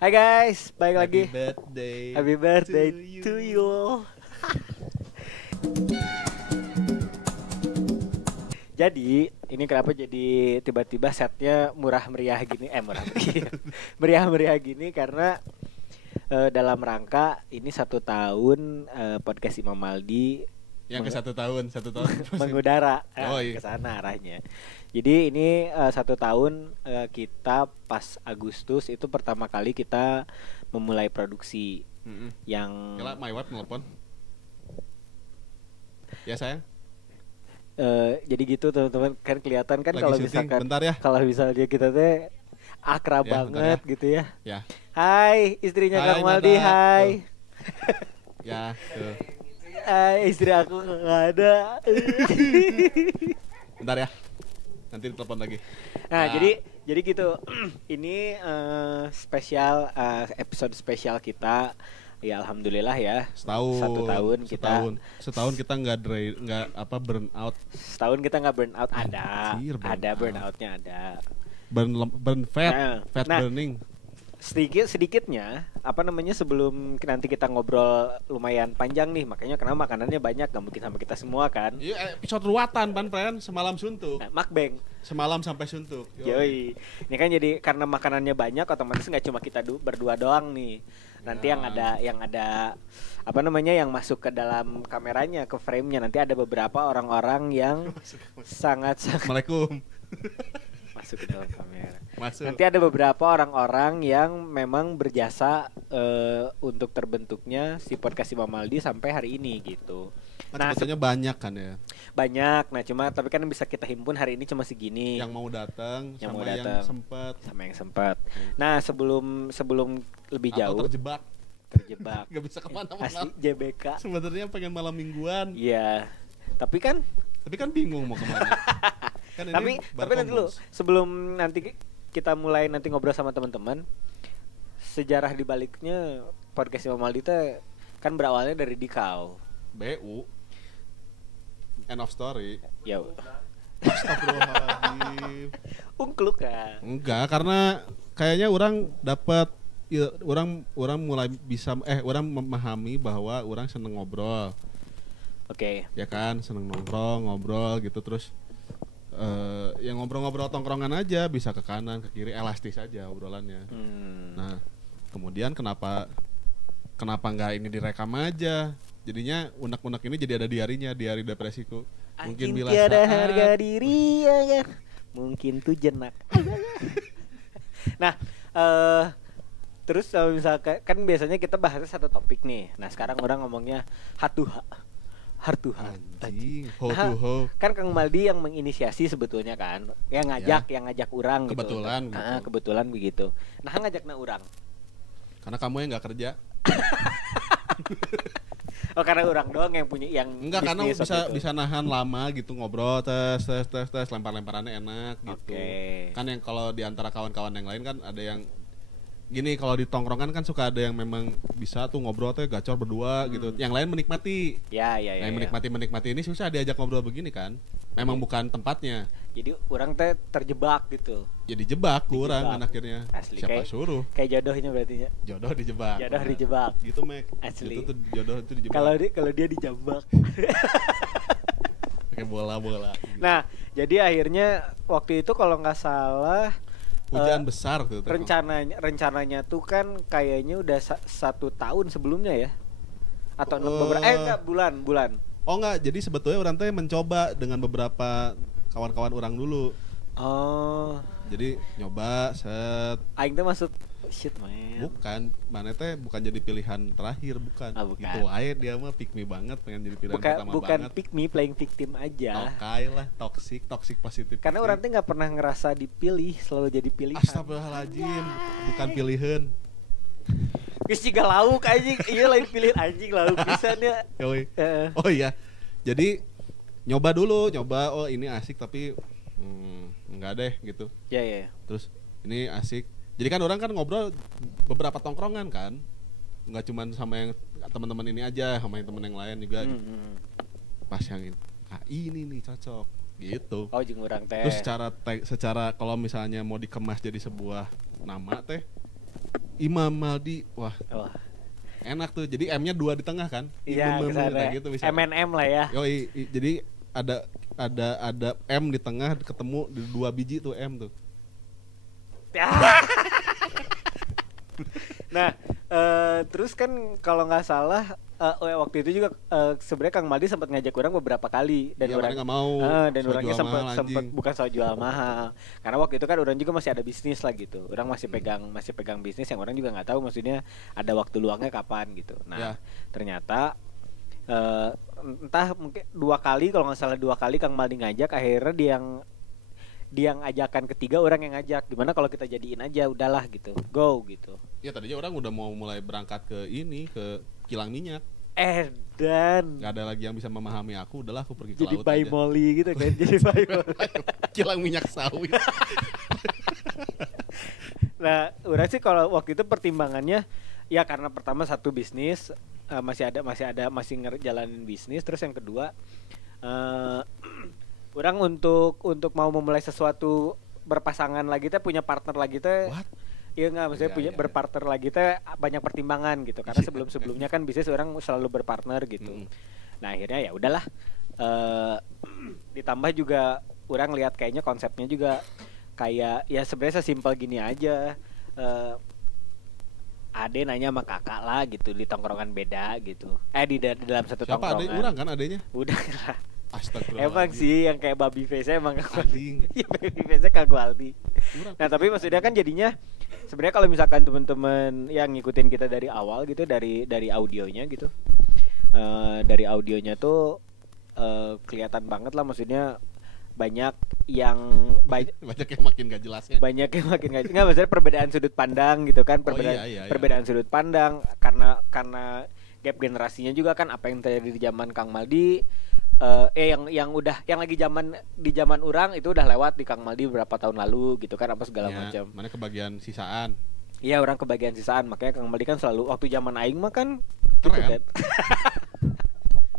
Hai guys, balik lagi. Birthday. Happy birthday to to you. Jadi, ini kenapa jadi tiba-tiba setnya murah meriah gini? Murah meriah. Meriah-meriah gini karena dalam rangka ini 1 tahun podcast Imam Maldi Yang ke 1 tahun mengudara iya. ke sana arahnya. Jadi ini 1 tahun kita pas Agustus itu pertama kali kita memulai produksi yang Kela my wife nelpon. Ya sayang. jadi gitu teman-teman, kan kelihatan kan Lagi kalau syuting, misalkan bentar ya. kalau misalnya kita teh akrab Ya, bentar banget gitu ya. Ya. Hai istrinya Hai, Kang Maldi, Nada. hai. Ya, tuh. Hai istri aku nggak ada. Bentar ya. Nanti telepon lagi. Nah, Ya. jadi gitu. Ini spesial episode spesial kita. Ya alhamdulillah ya. Setahun. 1 tahun kita. Setahun kita nggak burn out. Setahun kita nggak burn out, ada. Anjir, burn Ada out. burn outnya ada. Burn fat, Nah, burning. Sedikitnya sebelum nanti kita ngobrol lumayan panjang nih, makanya karena makanannya banyak, gak mungkin sama kita semua kan. Iya, episode ruatan pan semalam suntuk. Nah, mukbang. Semalam sampai suntuk. Yoi. Ini kan jadi karena makanannya banyak, otomatis nggak cuma kita berdua doang nih. Nanti Ya. yang ada yang masuk ke dalam kameranya, ke frame-nya, nanti ada beberapa orang-orang yang sangat Assalamualaikum. masuk ke dalam kamera. Masuk. Nanti ada beberapa orang-orang yang memang berjasa untuk terbentuknya si podcast Imam Maldi sampai hari ini gitu. Nah, sebetulnya banyak kan ya. Banyak. Nah, tapi kan bisa kita himpun hari ini cuma segini. Yang mau datang Yang sama mau yang datang. sempat Sama yang sempat. Nah, sebelum lebih atau jauh terjebak nggak bisa asli kemana-mana. JBK. Sebenarnya pengen malam mingguan, Iya. Tapi kan bingung mau kemana. Kan ini tapi nanti dulu sebelum nanti kita mulai nanti ngobrol sama teman-teman, sejarah di baliknya podcast Imam Maldi teh kan berawalnya dari Dikau. BU end of story. Ya. Astagfirullahaladzim. Ungkluk kan. Enggak, karena kayaknya orang dapat ya, orang mulai bisa orang memahami bahwa orang seneng ngobrol. Oke. Ya kan, seneng nongkrong, ngobrol gitu, terus yang ngobrol-ngobrol tongkrongan aja, bisa ke kanan, ke kiri, elastis aja obrolannya. Nah, kemudian kenapa nggak ini direkam aja? Jadinya unek-unek ini jadi ada diari depresiku. Mungkin Anjing bila tiada saat harga diri ya kan. Mungkin tuh jenak. Nah, terus kalau misalkan kan biasanya kita bahasnya satu topik nih. Nah, sekarang orang ngomongnya heart to heart. anjing, how Nah, to how. kan Kang Maldi yang menginisiasi sebetulnya kan, yang ngajak orang gitu. Kebetulan gitu. Kebetulan begitu. Nah, ngajakna orang. Karena kamu yang nggak kerja. Oh, karena orang doang yang punya yang Enggak, karena bisnis waktu itu. bisa nahan lama gitu, ngobrol, tes, lempar-lemparannya enak gitu. Oke. Kan yang kalau di antara kawan-kawan yang lain kan ada yang gini, kalau di tongkrongan kan suka ada yang memang bisa tuh ngobrol teh gacor berdua gitu. Yang lain menikmati. Ya. Nah, yang menikmati ini susah diajak ngobrol begini kan. Memang bukan tempatnya. Jadi orang teh terjebak gitu. Jadi jebak kurang Dijebak. kan akhirnya. Asli, Siapa kayak- suruh? Kayak jodohnya berarti ya. Jodoh dijebak. Jodoh Bener. dijebak. Gitu, Mek. Asli. Itu tuh jodoh itu dijebak. Kalau dia dijebak. Pakai bola-bola. Gitu. Nah, jadi akhirnya waktu itu kalau nggak salah Hujan besar tuh. rencananya tuh kan kayaknya udah 1 tahun sebelumnya ya. Atau enggak bulan. Oh enggak, jadi sebetulnya orang teh mencoba dengan beberapa kawan-kawan orang dulu. Oh, Jadi nyoba set. aing teh masuk shit man. Bukan, mana teh bukan jadi pilihan terakhir, bukan. Ah, bukan. Gitu aja dia mah pick me banget, pengen jadi pilihan pertama Bukan banget. pick me, playing victim aja. Tokai lah, toxic positif. Karena orang teh nggak pernah ngerasa dipilih, selalu jadi pilihan. Astagfirullahaladzim, bukan pilihan. Geus jiga lauk anjing, iya lain pilihan anjing lauk pisan ya. Yoi. Heeh. Oh iya, jadi nyoba oh ini asik tapi enggak deh gitu. Ya. Terus ini asik. Jadi kan orang kan ngobrol beberapa tongkrongan kan, nggak cuman sama yang teman-teman ini aja, sama yang teman yang lain juga. Gitu. Pas yang ini nih cocok gitu. Oh jeung urang teh. Terus secara kalau misalnya mau dikemas jadi sebuah nama teh, Imam Maldi. Wah. Enak tuh. Jadi M-nya 2 di tengah kan? Iya, kesana. Gitu bisa. M&M lah ya. Yoi, jadi ada M di tengah ketemu di 2 biji tuh M tuh. Nah, terus kan kalau nggak salah waktu itu juga sebenarnya Kang Maldi sempat ngajak orang beberapa kali dan orang nggak mau. Dan orangnya sempat bukan soal jual mahal. Karena waktu itu kan orang juga masih ada bisnis lah gitu. Orang masih pegang bisnis yang orang juga nggak tahu maksudnya ada waktu luangnya kapan gitu. Nah, ternyata entah mungkin 2 kali kalau nggak salah 2 kali Kang Maldi ngajak, akhirnya dia yang ajakan ketiga orang yang ngajak, gimana kalau kita jadiin aja, udahlah gitu, go gitu. Ya tadinya orang udah mau mulai berangkat ke kilang minyak. Dan nggak ada lagi yang bisa memahami aku, udahlah aku pergi ke jadi laut by aja. Molly gitu kan. Jadi by Molly. Kilang minyak sawit. Nah, orang sih kalau waktu itu pertimbangannya ya karena pertama satu bisnis, masih ngejalanin bisnis, terus yang kedua orang untuk mau memulai sesuatu berpasangan lagi teh, punya partner lagi teh. Iya nggak, maksudnya punya berpartner lagi teh banyak pertimbangan gitu. Karena sebelumnya kan bisnis orang selalu berpartner gitu. Nah akhirnya ya udahlah. Ditambah juga orang lihat kayaknya konsepnya juga kayak ya sebenarnya sesimpel gini aja. Ade nanya sama kakak lah gitu di tongkrongan beda gitu. Di dalam satu tongkrongan. Siapa ade? Urang kan adenya? Udah lah. Astagfirullah. Emang sih yang kayak babi face emang Alding. Iya, babi face Kak Gualdi. Nah, tapi maksudnya kan jadinya sebenarnya kalau misalkan teman-teman yang ngikutin kita dari awal gitu, dari audionya gitu. Dari audionya tuh kelihatan banget lah, maksudnya banyak yang makin gak jelasnya. Banyak yang makin gak jelas. Maksudnya perbedaan sudut pandang gitu kan, perbedaan sudut pandang karena gap generasinya juga kan, apa yang terjadi di zaman Kang Maldi yang lagi di zaman orang itu udah lewat di Kang Maldi beberapa tahun lalu gitu kan, apa segala macam. Mana kebagian sisaan. Iya, orang kebagian sisaan, makanya Kang Maldi kan selalu waktu zaman aing mah kan gitu kan.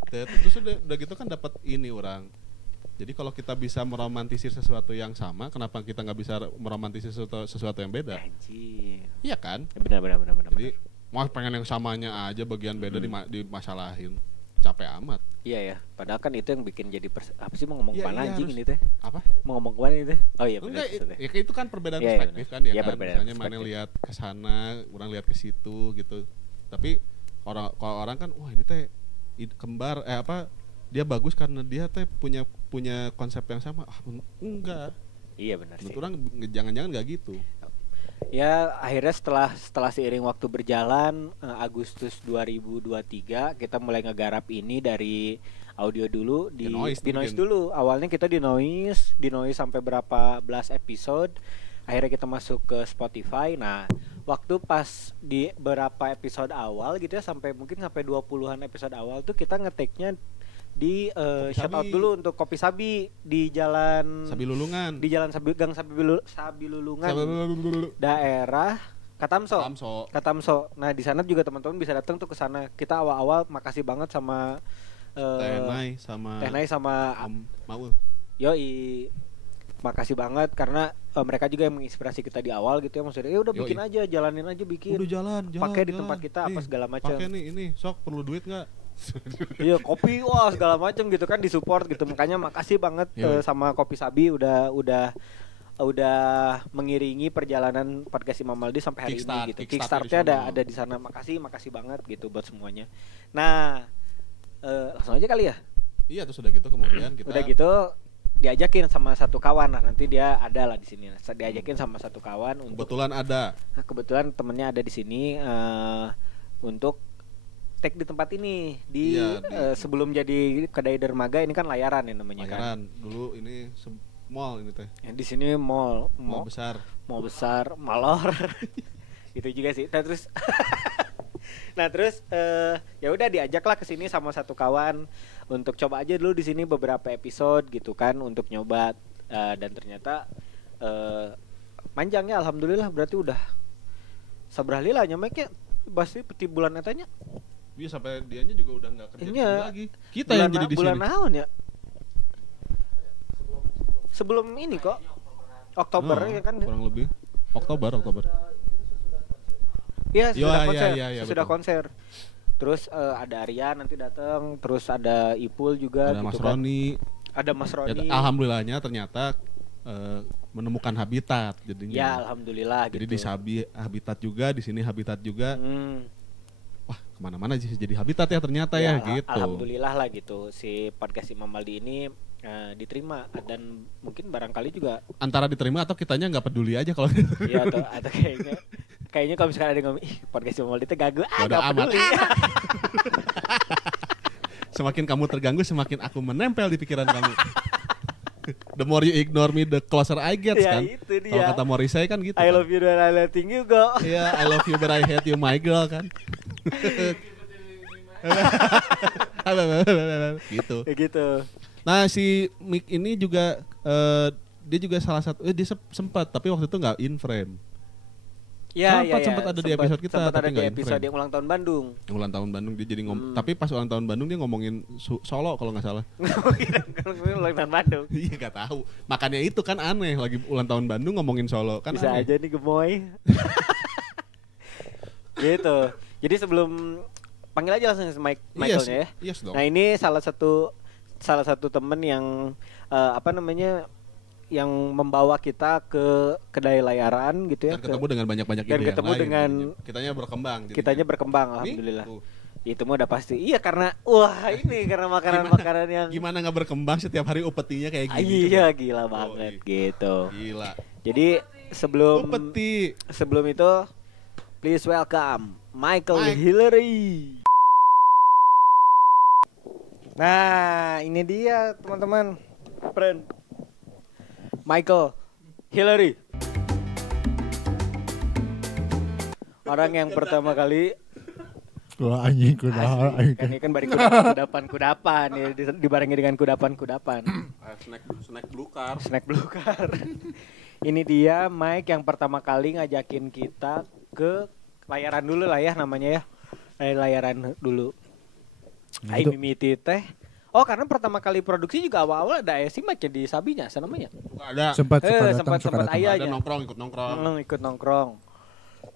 Terus udah gitu kan dapat ini orang. Jadi kalau kita bisa meromantisir sesuatu yang sama, kenapa kita nggak bisa meromantisir sesuatu yang beda? Anjir. Iya kan? Benar. Jadi mau pengen yang samanya aja, bagian beda dimasalahin. Capek amat. Iya ya, padahal kan itu yang bikin jadi apa sih, mau ngomong kemana anjing ini teh? Apa? Mau ngomong kemana ini teh? Oh iya benar. Ya itu kan perbedaan perspektif kan ya kan. Misalnya mana lihat ke sana, orang lihat ke situ gitu. Tapi kalau orang kan wah ini teh kembar dia bagus karena dia teh punya konsep yang sama. Enggak. Iya benar sih. Orang jangan-jangan enggak gitu. Ya akhirnya setelah seiring waktu berjalan, Agustus 2023 kita mulai ngegarap ini dari audio dulu di Noise dulu. Awalnya kita di Noise sampai berapa belas episode. Akhirnya kita masuk ke Spotify. Nah, waktu pas di berapa episode awal gitu ya, mungkin sampai 20-an episode awal tuh kita ngeteknya di shout out dulu untuk Kopi Sabi di Jalan Sabilulungan. Di Jalan Gang Sabilulungan. Daerah Katamso. Nah, di sana juga teman-teman bisa datang tuh ke sana. Kita awal-awal makasih banget sama Teh Nay sama Om Maul. Yoi. Makasih banget karena mereka juga yang menginspirasi kita di awal gitu ya, maksudnya udah bikin aja, jalanin aja bikin. Udah jalan. Pakai di tempat kita apa segala macam. Pakai nih ini, sok perlu duit enggak? Iya, kopi wah segala macam gitu kan, disupport gitu. Makanya makasih banget sama Kopi Sabi udah mengiringi perjalanan podcast Imam Maldi sampai hari ini gitu. Kickstartnya ada di sana. Makasih banget gitu buat semuanya. Nah, langsung aja kali ya. Iya, terus udah gitu kemudian kita udah gitu diajakin sama satu kawan. Nah, nanti dia ada lah di sini. Diajakin sama satu kawan untuk kebetulan temennya ada di sini untuk take di tempat ini sebelum jadi kedai dermaga ini kan layaran ya namanya. Layaran kan. Dulu ini mall ini teh. Ya, di sini mall besar, malor. Itu juga sih. Nah terus ya udah diajaklah ke sini sama satu kawan untuk coba aja dulu di sini beberapa episode gitu kan, untuk nyoba dan ternyata panjangnya alhamdulillah, berarti udah sabrali lah nyameknya pasti peti bulan etanya. Iya, sampai dianya juga udah enggak kerja lagi. Kita yang jadi di sini. Bulan naon ya? Sebelum ini kok. Oktober ya kan. Kurang lebih. Oktober. Iya, sesudah konser. Iya, Sesudah betul. konser. Terus ada Arya nanti datang, terus ada Ipul juga Ada gitu Mas kan. Roni. Ada Mas Ya, Roni. alhamdulillahnya ternyata menemukan habitat jadinya. Ya, alhamdulillah Jadi gitu. di Sabi habitat juga, di sini habitat juga. Wah, kemana-mana sih jadi habitat ya ternyata ya gitu. Alhamdulillah lah gitu. Si podcast Imam Maldi ini diterima dan mungkin barangkali juga Antara diterima atau kitanya nggak peduli aja kalau iya atau kayaknya kalau misalkan ada yang ngomong ih podcast Imam Maldi itu gagu Bodo gak amat. peduli. Semakin kamu terganggu, semakin aku menempel di pikiran kamu. The more you ignore me, the closer I get Ya, kan. itu dia. Kalau kata Morrissey kan gitu. I kan. love you dan I letting you go. Iya, I love you but I hate you my girl kan. Gitu. Ya gitu. Nah si Mick ini juga dia juga salah satu dia sempat tapi waktu itu nggak in frame. Sempat ada di episode kita, Sempat tapi ada di nggak in episode frame. yang ulang tahun Bandung. Ulang tahun Bandung dia jadi tapi pas ulang tahun Bandung dia ngomongin Solo kalau nggak salah. Kalau ulang tahun Bandung. Iya nggak tahu. Makanya itu kan aneh lagi ulang tahun Bandung ngomongin Solo kan Bisa aneh. aja nih gemoy. Gitu. Jadi sebelum panggil aja langsung Michaelnya ya. Yes dong. Nah ini salah satu temen yang yang membawa kita ke kedai layaran gitu ya. Dan ketemu dengan banyak-banyak dan ide ketemu yang lain. dengan Kitanya berkembang. jadinya. kitanya berkembang Nih, alhamdulillah. tuh. Itu mah udah pasti. Iya karena karena makanan-makanan yang Gimana nggak berkembang setiap hari upetinya kayak gini. iya coba. gila banget gitu. Gila. Jadi sebelum Upeti. itu please welcome Michael Hillary. Nah, ini dia teman-teman. Friend. Michael Hillary. Orang yang pertama kali Wah anjing kuda anjing. kan ini kan bari kudapan ya dibarengi dengan kudapan. Snack belukar. Snack belukar. Ini dia Mike yang pertama kali ngajakin kita ke layaran dulu lah ya namanya ya. Layaran dulu. Ai mimiti teh. Oh karena pertama kali produksi juga awal-awal ada si Mike di Sabinya namanya. Ada. Sempat sempat datang. ayah Ada aja. ikut nongkrong. Ikut nongkrong.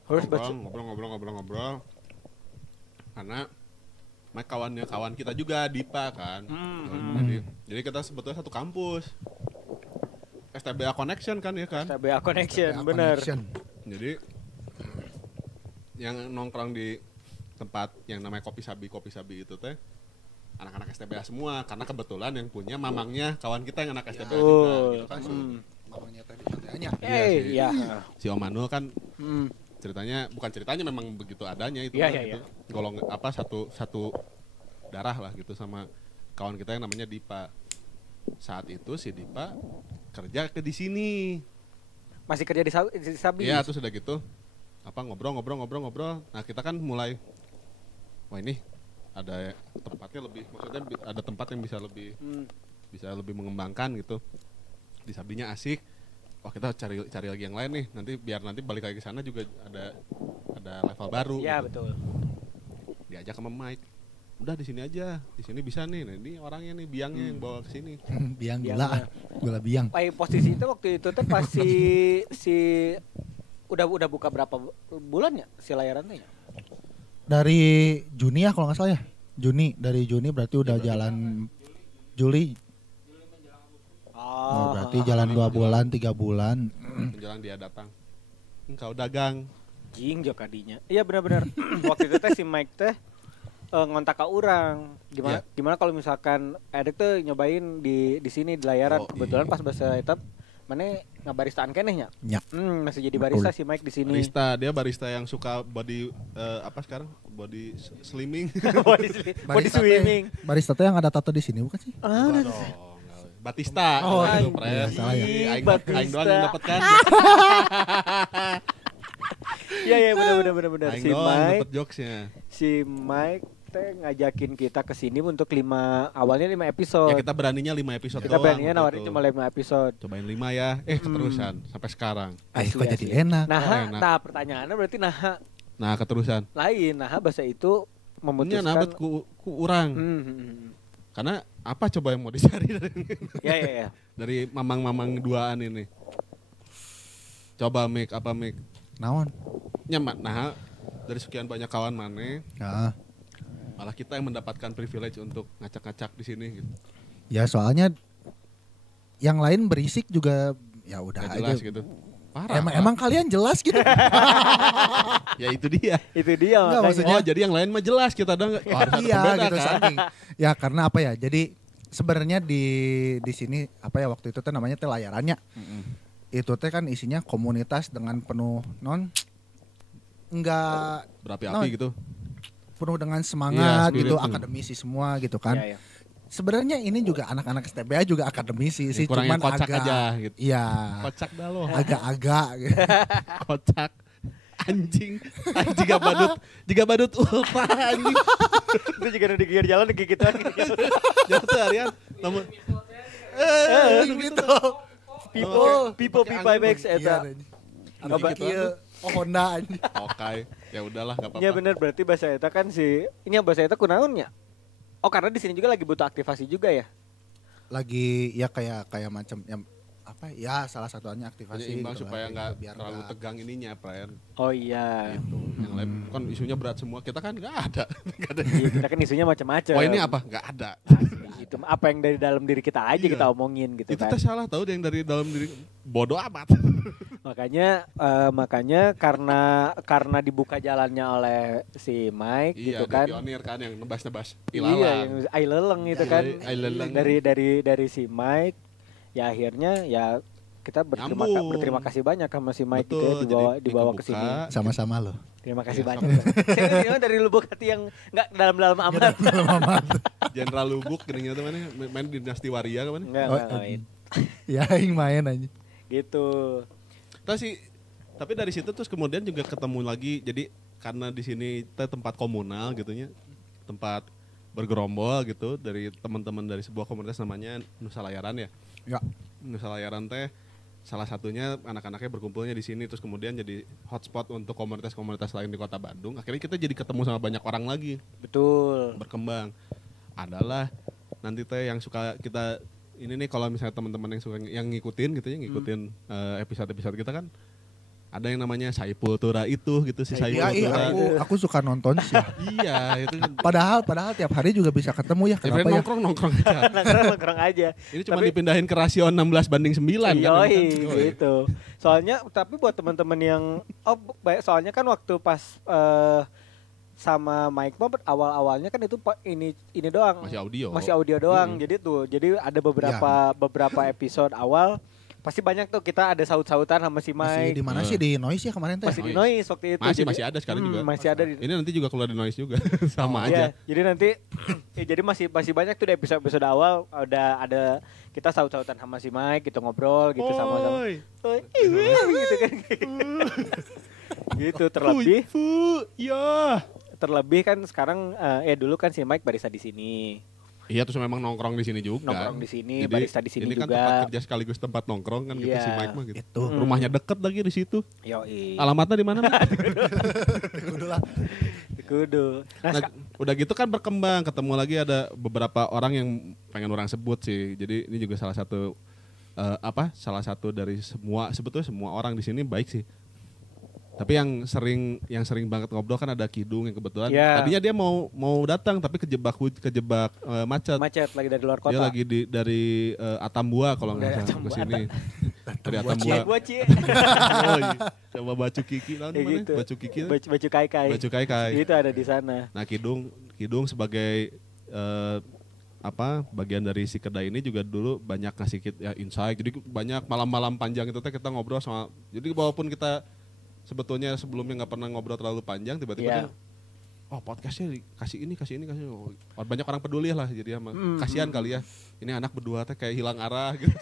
Terus ngobrol. Karena Mike kawan kita juga Dipa kan. Jadi kita sebetulnya satu kampus. STBA Connection kan ya kan. STBA Connection, bener. Jadi yang nongkrong di tempat yang namanya Kopi Sabi itu teh anak-anak STBA semua karena kebetulan yang punya mamangnya kawan kita yang anak STBA juga gitu kan. Mamangnya tadi katanya. Iya. Si Om Manul kan bukan ceritanya memang begitu adanya itu Iya, kan, iya, gitu. Golong satu darah lah gitu sama kawan kita yang namanya Dipa. Saat itu si Dipa kerja di sini. Masih kerja di Sabi. Iya, terus udah gitu ngobrol. Nah, kita kan mulai wah ini ada tempatnya maksudnya ada tempat yang bisa lebih mengembangkan gitu. Di Sabinya asik. Wah, kita cari lagi yang lain nih. Biar nanti balik lagi ke sana juga ada level baru. Iya, gitu. betul. Diajak sama Mike. Udah di sini aja. Di sini bisa nih. Nah, ini orangnya nih biangnya yang bawa ke sini. Biang gula biang. Pai posisi itu waktu itu tuh pas si udah buka berapa bulan ya si layaran teh? Dari Juni ya kalau nggak salah ya. Dari Juni berarti udah jalan Juli. Oh, berarti jalan 2 bulan, 3 bulan. Menjelang dia datang. Engkau dagang. Jing jok kadinya. Iya benar-benar. Waktu itu teh si Mike teh ngontak ke orang. Gimana kalau misalkan Edek tuh nyobain di sini di layaran. Kebetulan pas bahasa etap mana ngabaristaan kenehnya. Ya. Masih jadi barista si Mike di sini. Dia barista yang suka body sekarang? Body slimming. Body swimming. Barista teh yang ada tato di sini bukan sih? Batista. Oh, itu pres. salah ya. Aing doang yang dapat kan. Iya benar. Aing doang yang dapat jokesnya. Si Mike teh ngajakin kita ke sini untuk 5 episode. Ya kita beraninya 5 episode Kita doang. beraninya nawarin cuma 5 episode. Cobain 5 ya. Keterusan sampai sekarang. Kok jadi enak. Nah, pertanyaannya berarti Nah, keterusan. lain. bahasa itu memutuskan. Nabat ku urang. Karena apa coba yang mau dicari dari Ya. dari mamang-mamang duaan ini. Coba Mik, apa Mik? Naon? Nyaman. Nah, dari sekian banyak kawan maneh, malah kita yang mendapatkan privilege untuk ngacak-ngacak di sini gitu. Ya soalnya yang lain berisik juga ya udah Gak jelas aja. gitu. Parah. Emang kalian jelas gitu. Ya itu dia. Itu dia Enggak, makanya. maksudnya- Oh jadi yang lain mah jelas kita dong. Oh, harus ada Iya pembeda, gitu kan? saking. Ya karena apa ya? Jadi sebenarnya di sini apa ya waktu itu teh namanya teh layarannya. Itu teh kan isinya komunitas dengan penuh enggak Berapi-api gitu. penuh dengan semangat Iya, gitu, spirit. akademisi semua gitu kan. Iya, iya. Sebenarnya ini juga anak-anak STBA juga akademisi sih, Kurang yang cuman kocak agak aja gitu. Iya. Kocak dah lo. Agak-agak gitu. Kocak. Anjing jika badut ultra anjing. Itu juga udah digigit jalan digigituan gitu. Jangan tuh harian namun gitu. People PIMAX Iya. eta. Apa kieu? Oh Honda anjing. Oke, ya udahlah enggak apa-apa. Ya bener berarti bahasa eta kan si ini bahasa eta kunaon nya? Oh karena di sini juga lagi butuh aktivasi juga ya. Lagi ya kayak macam yang apa ya salah satunya aktivasi Imbang gitu supaya lah, nggak biar terlalu nggak- tegang ininya, Pren. Oh iya. Gitu. Yang lain kan isunya berat semua. Kita kan nggak ada. Nggak ada. Iya, kita kan isunya macam-macam. Oh ini apa? Nggak ada. Itu apa yang dari dalam diri kita aja Iya. kita omongin gitu Itu kan. teh salah tahu yang dari dalam diri bodoh amat. Makanya karena dibuka jalannya oleh si Mike Iya, gitu ada kan. pionir kan yang nebas-nebas Iya, ilalang. yang ai leleng itu kan. Ai leleng. Dari si Mike ya akhirnya ya kita Nyambung. berterima kasih banyak sama si Mike gitu Betul, ya, jadi dibawa ke kebuka. sini. sama-sama loh. Terima kasih Iya, banyak. Saya dari lubuk hati yang enggak dalam-dalam amat. Jenderal Lubuk gini tuh mana main di Dinasti Waria kan mana? Enggak, Oh, enggak main. Ya aing main aja. Gitu. Tapi dari situ terus kemudian juga ketemu lagi. Jadi karena di sini teh tempat komunal gitunya, tempat bergerombol gitu dari teman-teman dari sebuah komunitas namanya Nusa Layaran ya. Ya. Nusa Layaran teh salah satunya anak-anaknya berkumpulnya di sini terus kemudian jadi hotspot untuk komunitas-komunitas lain di Kota Bandung. Akhirnya kita jadi ketemu sama banyak orang lagi, Betul. berkembang. Adalah nanti teh yang suka kita ini nih kalau misalnya teman-teman yang suka yang ngikutin gitu ya, ngikutin episode-episode kita kan ada yang namanya Saipul Tura itu gitu si Saipul Iya, Tura. aku suka nonton sih. Iya, itu kan. Padahal tiap hari juga bisa ketemu ya. Ya, Kenapa ya? nongkrong aja. Nongkrong aja. Ini cuma Tapi- dipindahin ke rasio 16:9 kan. Yoi, gitu. Soalnya tapi buat teman-teman yang soalnya kan waktu pas sama Mike Mob awal-awalnya kan itu ini doang. Masih audio. Doang. Jadi ada beberapa episode awal pasti banyak tuh kita ada saut-sautan sama si Masih Mike. di mana sih, di Noise ya kemarin teh? Masih di Noise waktu itu. Masih ada sekarang juga. Masih ada di Ini nanti juga keluar di Noise juga. Sama Iya, aja. jadi nanti jadi masih banyak tuh di episode awal udah ada kita saut-sautan sama si Mike gitu ngobrol gitu sama-sama. Oi. Oi, gitu kan. Gitu terlebih kan sekarang dulu kan si Mike barista di sini. Iya terus memang nongkrong di sini juga. Nongkrong di sini, Jadi, barista di sini ini kan juga. tempat kerja sekaligus tempat nongkrong kan gitu Iya. si Mike mah gitu. Itu. Rumahnya deket lagi di situ. Yoi. Alamatnya di mana? Mike? Kudu lah. Kudu. Nah, udah gitu kan berkembang, ketemu lagi ada beberapa orang yang pengen orang sebut sih. Jadi ini juga salah satu salah satu dari sebetulnya semua orang di sini baik sih. Tapi yang sering banget ngobrol kan ada Kidung yang kebetulan Yeah. tadinya dia mau datang tapi kejebak macet. Macet lagi dari luar kota. Dia lagi dari Atambua kalau nggak Dari salah ke Atambua. sini. Dari Atambua, Atambua. Gua Cie. Oh, iya. Coba Bacu Kiki Ya mana? gitu. Bacu Kiki. Baju kai-kai. Bacu Kai-kai. Itu ada di sana. Nah Kidung sebagai bagian dari si kedai ini juga dulu banyak ngasih insight. Jadi banyak malam-malam panjang itu teh kita ngobrol sama. Jadi walaupun kita sebetulnya sebelumnya nggak pernah ngobrol terlalu panjang, tiba-tiba Iya. dia, podcastnya kasih ini. Oh, banyak orang peduli lah jadi sama. Kasihan kali ya. Ini anak berdua teh kayak hilang arah gitu.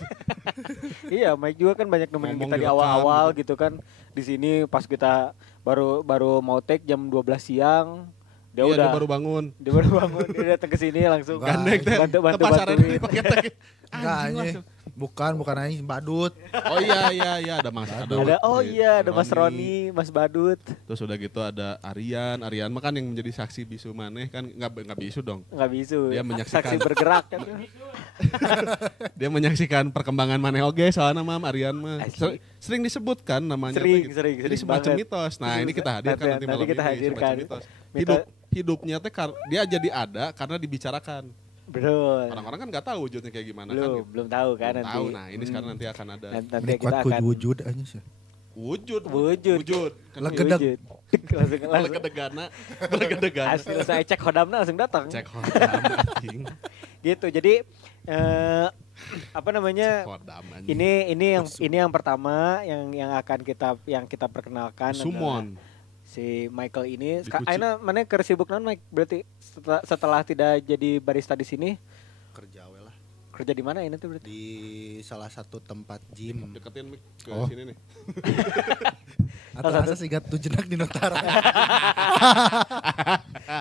Iya, Mike juga kan banyak nemenin Ngomong kita di direkam awal-awal gitu kan. Di sini pas kita baru mau take jam 12 siang, dia Iya, udah dia baru bangun. dia datang ke sini langsung Gandeng teh, bantu ke pasaran bantuin. pakai teh. Enggak, Anjing lah. anjing. Bukan anjing badut. Oh iya ada Mas Ada Mas Roni, Mas Badut. Terus udah gitu ada Aryan mah kan yang menjadi saksi bisu maneh kan enggak bisu dong. Enggak bisu. Dia menyaksikan saksi bergerak kan. Dia menyaksikan perkembangan maneh oge soalnya Mam Aryan mah. Sering disebutkan namanya. Sering Jadi semacam banget. mitos. Nah, ini kita hadirkan nanti malam kita ini hadirkan. semacam mitos. Hidupnya teh dia jadi ada karena dibicarakan. Betul. Orang-orang kan nggak tahu wujudnya kayak gimana Belum tahu kan belum nanti. tahu. Nah, ini sekarang nanti akan ada. Nanti Ini kita akan wujud aja sih. Wujud. Kan Legedeg. langsung Legedegana. Asli saya cek hodamna langsung datang. Cek hodam anjing. Gitu. Jadi apa namanya? Hodam anjing. Ini yang pertama yang akan kita perkenalkan Sumon. si Michael ini. Dikuci. Aina mana kesibuk non Mike? Berarti setelah tidak jadi barista di sini Kerja we lah. kerja di mana ini tuh berarti? Di salah satu tempat gym. Deketin mic ke Oh. sini nih. Atau asa sigat tujenak di Notara.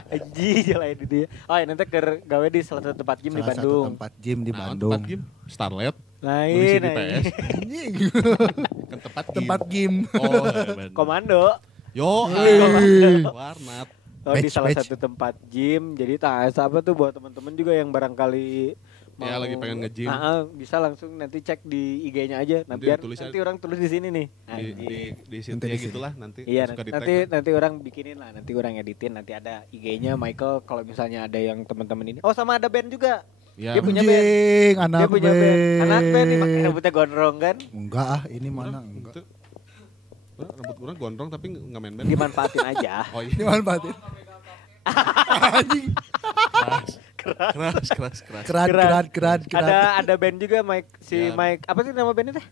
Aji lain itu ya. Oh, ini teh keur gawe di salah satu tempat gym di Salah satu Bandung. tempat gym di Nah, Bandung. tempat game Starlet. Lain, di PS. Anjing. Kan tempat game. Tempat gym. Oh, bener. Komando. Yo, Hey. warnat. Oh, di Batch, salah batch. satu tempat gym. Jadi apa tuh buat teman-teman juga yang barangkali Ya, lagi pengen nge-gym. Bisa langsung nanti cek di IG-nya aja. Nanti tulis Nanti aja. orang tulis di sini nih. Di Nanti Cynthia di sini. gitulah nanti. Iya, suka di-tag nanti lah. nanti orang bikinin lah, nanti orang editin, nanti ada IG-nya Michael kalau misalnya ada yang teman-teman ini. Oh, sama ada band juga. Ya. Dia punya band. Anjing, anak Dia punya band. Anak band nih pakai band. rambutnya gondrong kan. Enggak ah, ini mana enggak. Itu. Rambut orang gondrong tapi nggak main band. Dimanfaatin aja. Oh iya. Ini mana batin? Anjing. Keras. Keran. Ada band juga Mike Ya. Mike apa sih nama bandnya teh?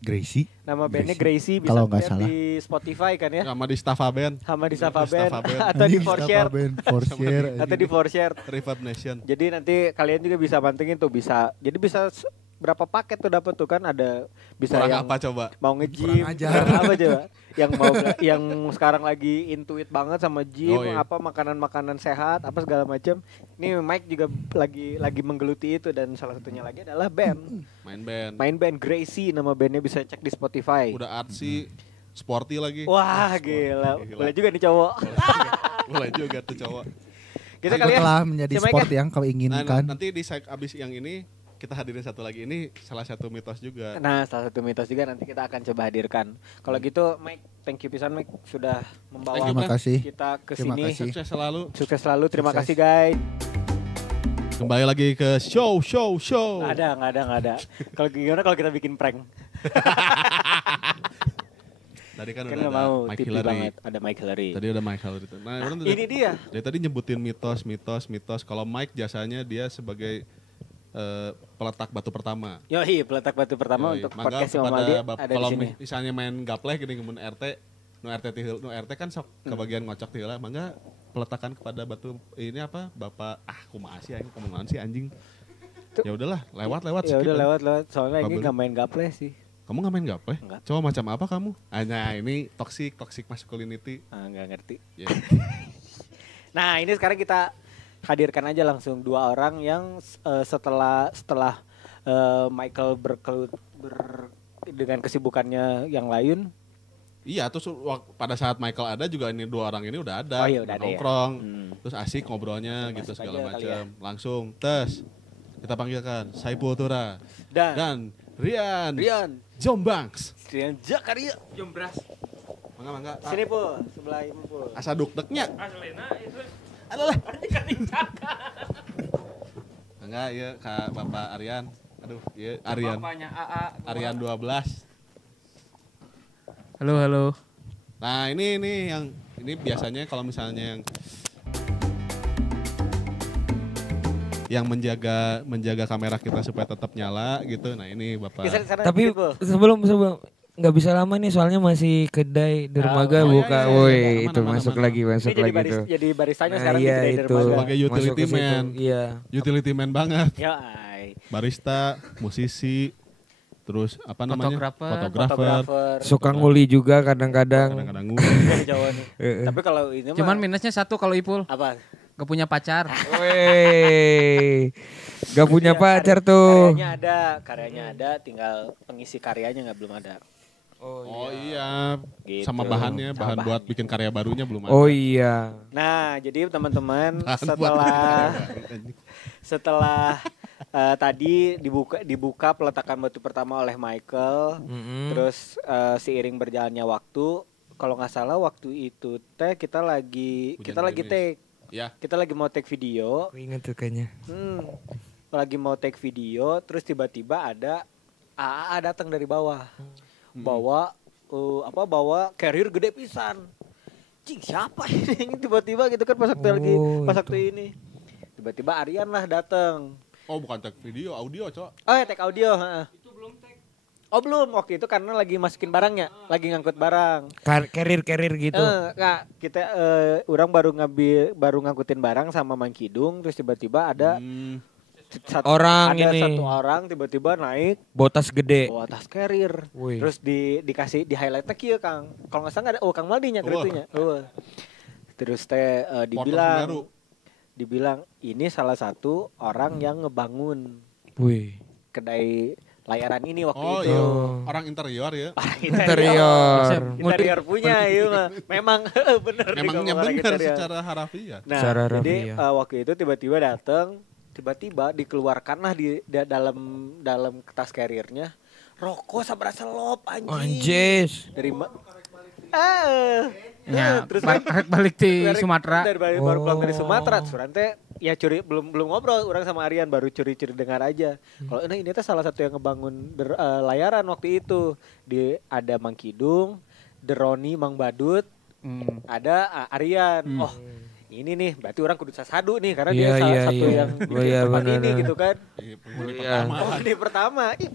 Gracie. Nama bandnya Gracie, bisa Kalau nggak lihat salah. di Spotify kan ya. Sama di Staffa Band. Sama di Safa Di Band Staffa Band. atau di Anjing, Forshare apa band? Forshare. atau di Forshare. Reverb Nation. Jadi nanti kalian juga bisa pantengin tuh bisa. Jadi bisa berapa paket tuh dapat tuh kan ada bisa Kurang yang apa coba? mau nge-gym, Kurang ajar. kurang apa coba? Yang mau yang sekarang lagi intuit banget sama gym, Oh, iya. apa makanan-makanan sehat, apa segala macam. Ini Mike juga lagi menggeluti itu dan salah satunya lagi adalah band. Main band. Main band Gracie nama bandnya bisa cek di Spotify. Udah artsy, sporty lagi. Wah, gila. Boleh juga nih cowok. Boleh juga tuh cowok. Kita kali ya. Telah menjadi Si Mike sport ya? yang kau Nah, inginkan. nanti di abis yang ini kita hadirin satu lagi. Ini salah satu mitos juga. Nah, salah satu mitos juga nanti kita akan coba hadirkan. Kalau gitu, Mike, thank you pisan Mike sudah membawa Terima kasih. kita ke Terima sini. kasih. Sukses selalu. Sukses selalu. Terima Sukses. kasih, guys. Kembali lagi ke show. Nggak ada. Kalau gimana kalau kita bikin prank? Tadi kan Kan udah nggak ada mau Mike TV Hillary. banget. Ada Mike Hillary. Tadi udah Mike Hillary. Nah, orang Ini dia. Dari tadi nyebutin mitos. Kalau Mike jasanya dia sebagai peletak batu pertama. Yoi, peletak batu pertama Yoi. untuk Mangga podcast kepada Maldi Bap- ada di kalau sini. misalnya main gapleh gini kemun RT, nu RT kan sok kebagian ngocok ti heula, mangga peletakan kepada batu ini apa? Bapak kumaha sih anjing komunan sih anjing. Tuh. Ya udahlah, lewat Ya skip udah aja. lewat. Soalnya ini Kabel. nggak main gaple sih. Kamu nggak main gapleh? Enggak. Coba macam apa kamu? Nah, ini toxic masculinity. Nggak ngerti. Ya. Nah, ini sekarang kita hadirkan aja langsung dua orang yang setelah Michael dengan kesibukannya yang lain. Iya, terus pada saat Michael ada juga ini dua orang ini udah ada. Oh iya, udah ada ya. nongkrong. Hmm. Terus asik ngobrolnya Masuk gitu aja segala kali macam. ya. Langsung tes. Kita panggilkan Saipul Tura Dan Rian Jombangs. Rian Jakaria Jombras. Mangga. Sini Pul, sebelah ini Pul. Asa dukdeknya. Aslena itu Alah. Enggak, ya Kak Bapak Aryan. Aduh, iya Aryan. bapaknya AA. Aryan 12. Halo. Nah, ini biasanya kalau misalnya yang menjaga kamera kita supaya tetap nyala gitu. Nah, ini Bapak. Geser sana Tapi dikit, Pul. sebelum nggak bisa lama nih soalnya masih kedai dermaga Oh, iya, buka. iya, iya. Woi, Aman, itu aman, masuk aman. lagi Ini tuh. jadi baristanya Nah, sekarang iya di kedai itu. dermaga. Sebagai Masuk utility ke situ, man. Iya. Utility man banget. Ya, ay. Barista, musisi, terus apa namanya? Fotografer. Fotografer. Suka nguli juga kadang-kadang. Kadang-kadang nguli. Dari Jawa nih. Tapi kalau ini mah Cuman minusnya satu kalau Ipul. apa? Gak punya pacar. Weh. Gak punya Iya, pacar tuh. Karyanya ada, tinggal pengisi karyanya nggak belum ada. Oh iya. Gitu. Sama bahannya, Sama bahan buat bahannya. bikin karya barunya belum ada. Oh iya. Nah, jadi teman-teman Bahan buat bikin karya baru. setelah tadi dibuka peletakan batu pertama oleh Michael, terus seiring berjalannya waktu, kalau nggak salah waktu itu kita lagi Hujan take, Ya. kita lagi mau take video, Aku inget tuh kayaknya. lagi mau take video, terus tiba-tiba ada AA datang dari bawah, bawa carrier gede pisan. Cing, siapa ini tiba-tiba gitu kan pas waktu ini. Tiba-tiba Aryan lah datang. Oh bukan tag video, audio cok. Oh ya, take audio. Itu belum take. Oh belum, waktu itu karena lagi masukin barangnya, lagi ngangkut barang. Carrier gitu. Nggak, kita orang baru ngangkutin barang sama Mang Kidung, terus tiba-tiba ada satu orang tiba-tiba naik Botas gede. bawa tas carrier. Wih. Terus dikasih di highlight kieu Kang. Kalau nggak salah ada Kang Maldi nya keritunya. Terus teh dibilang ini salah satu orang yang ngebangun Wih. kedai layaran ini waktu Oh itu. iya, orang interior ya. Interior punya iya mah. Memang bener. Memangnya digomong orang benar interior. secara harafiah. Nah, Secara jadi harafiah. waktu itu tiba-tiba datang, tiba-tiba dikeluarkanlah dalam tas carriernya rokok sabar selop anjing. Anjis. Dari Ya, terus balik di Sumatera. baru pulang dari Sumatera. Suran teh ya belum ngobrol orang sama Aryan, baru curi-curi dengar aja. Kalau ini teh salah satu yang ngebangun layaran waktu itu. Ada Mang Kidung, Deroni, Mang Badut, ada Aryan. Oh, ini nih berarti orang kudu sasadu nih karena dia salah satu yang bikin tempat ini gitu kan. Iya, penghuni pertama. Oh, ini pertama. Ih,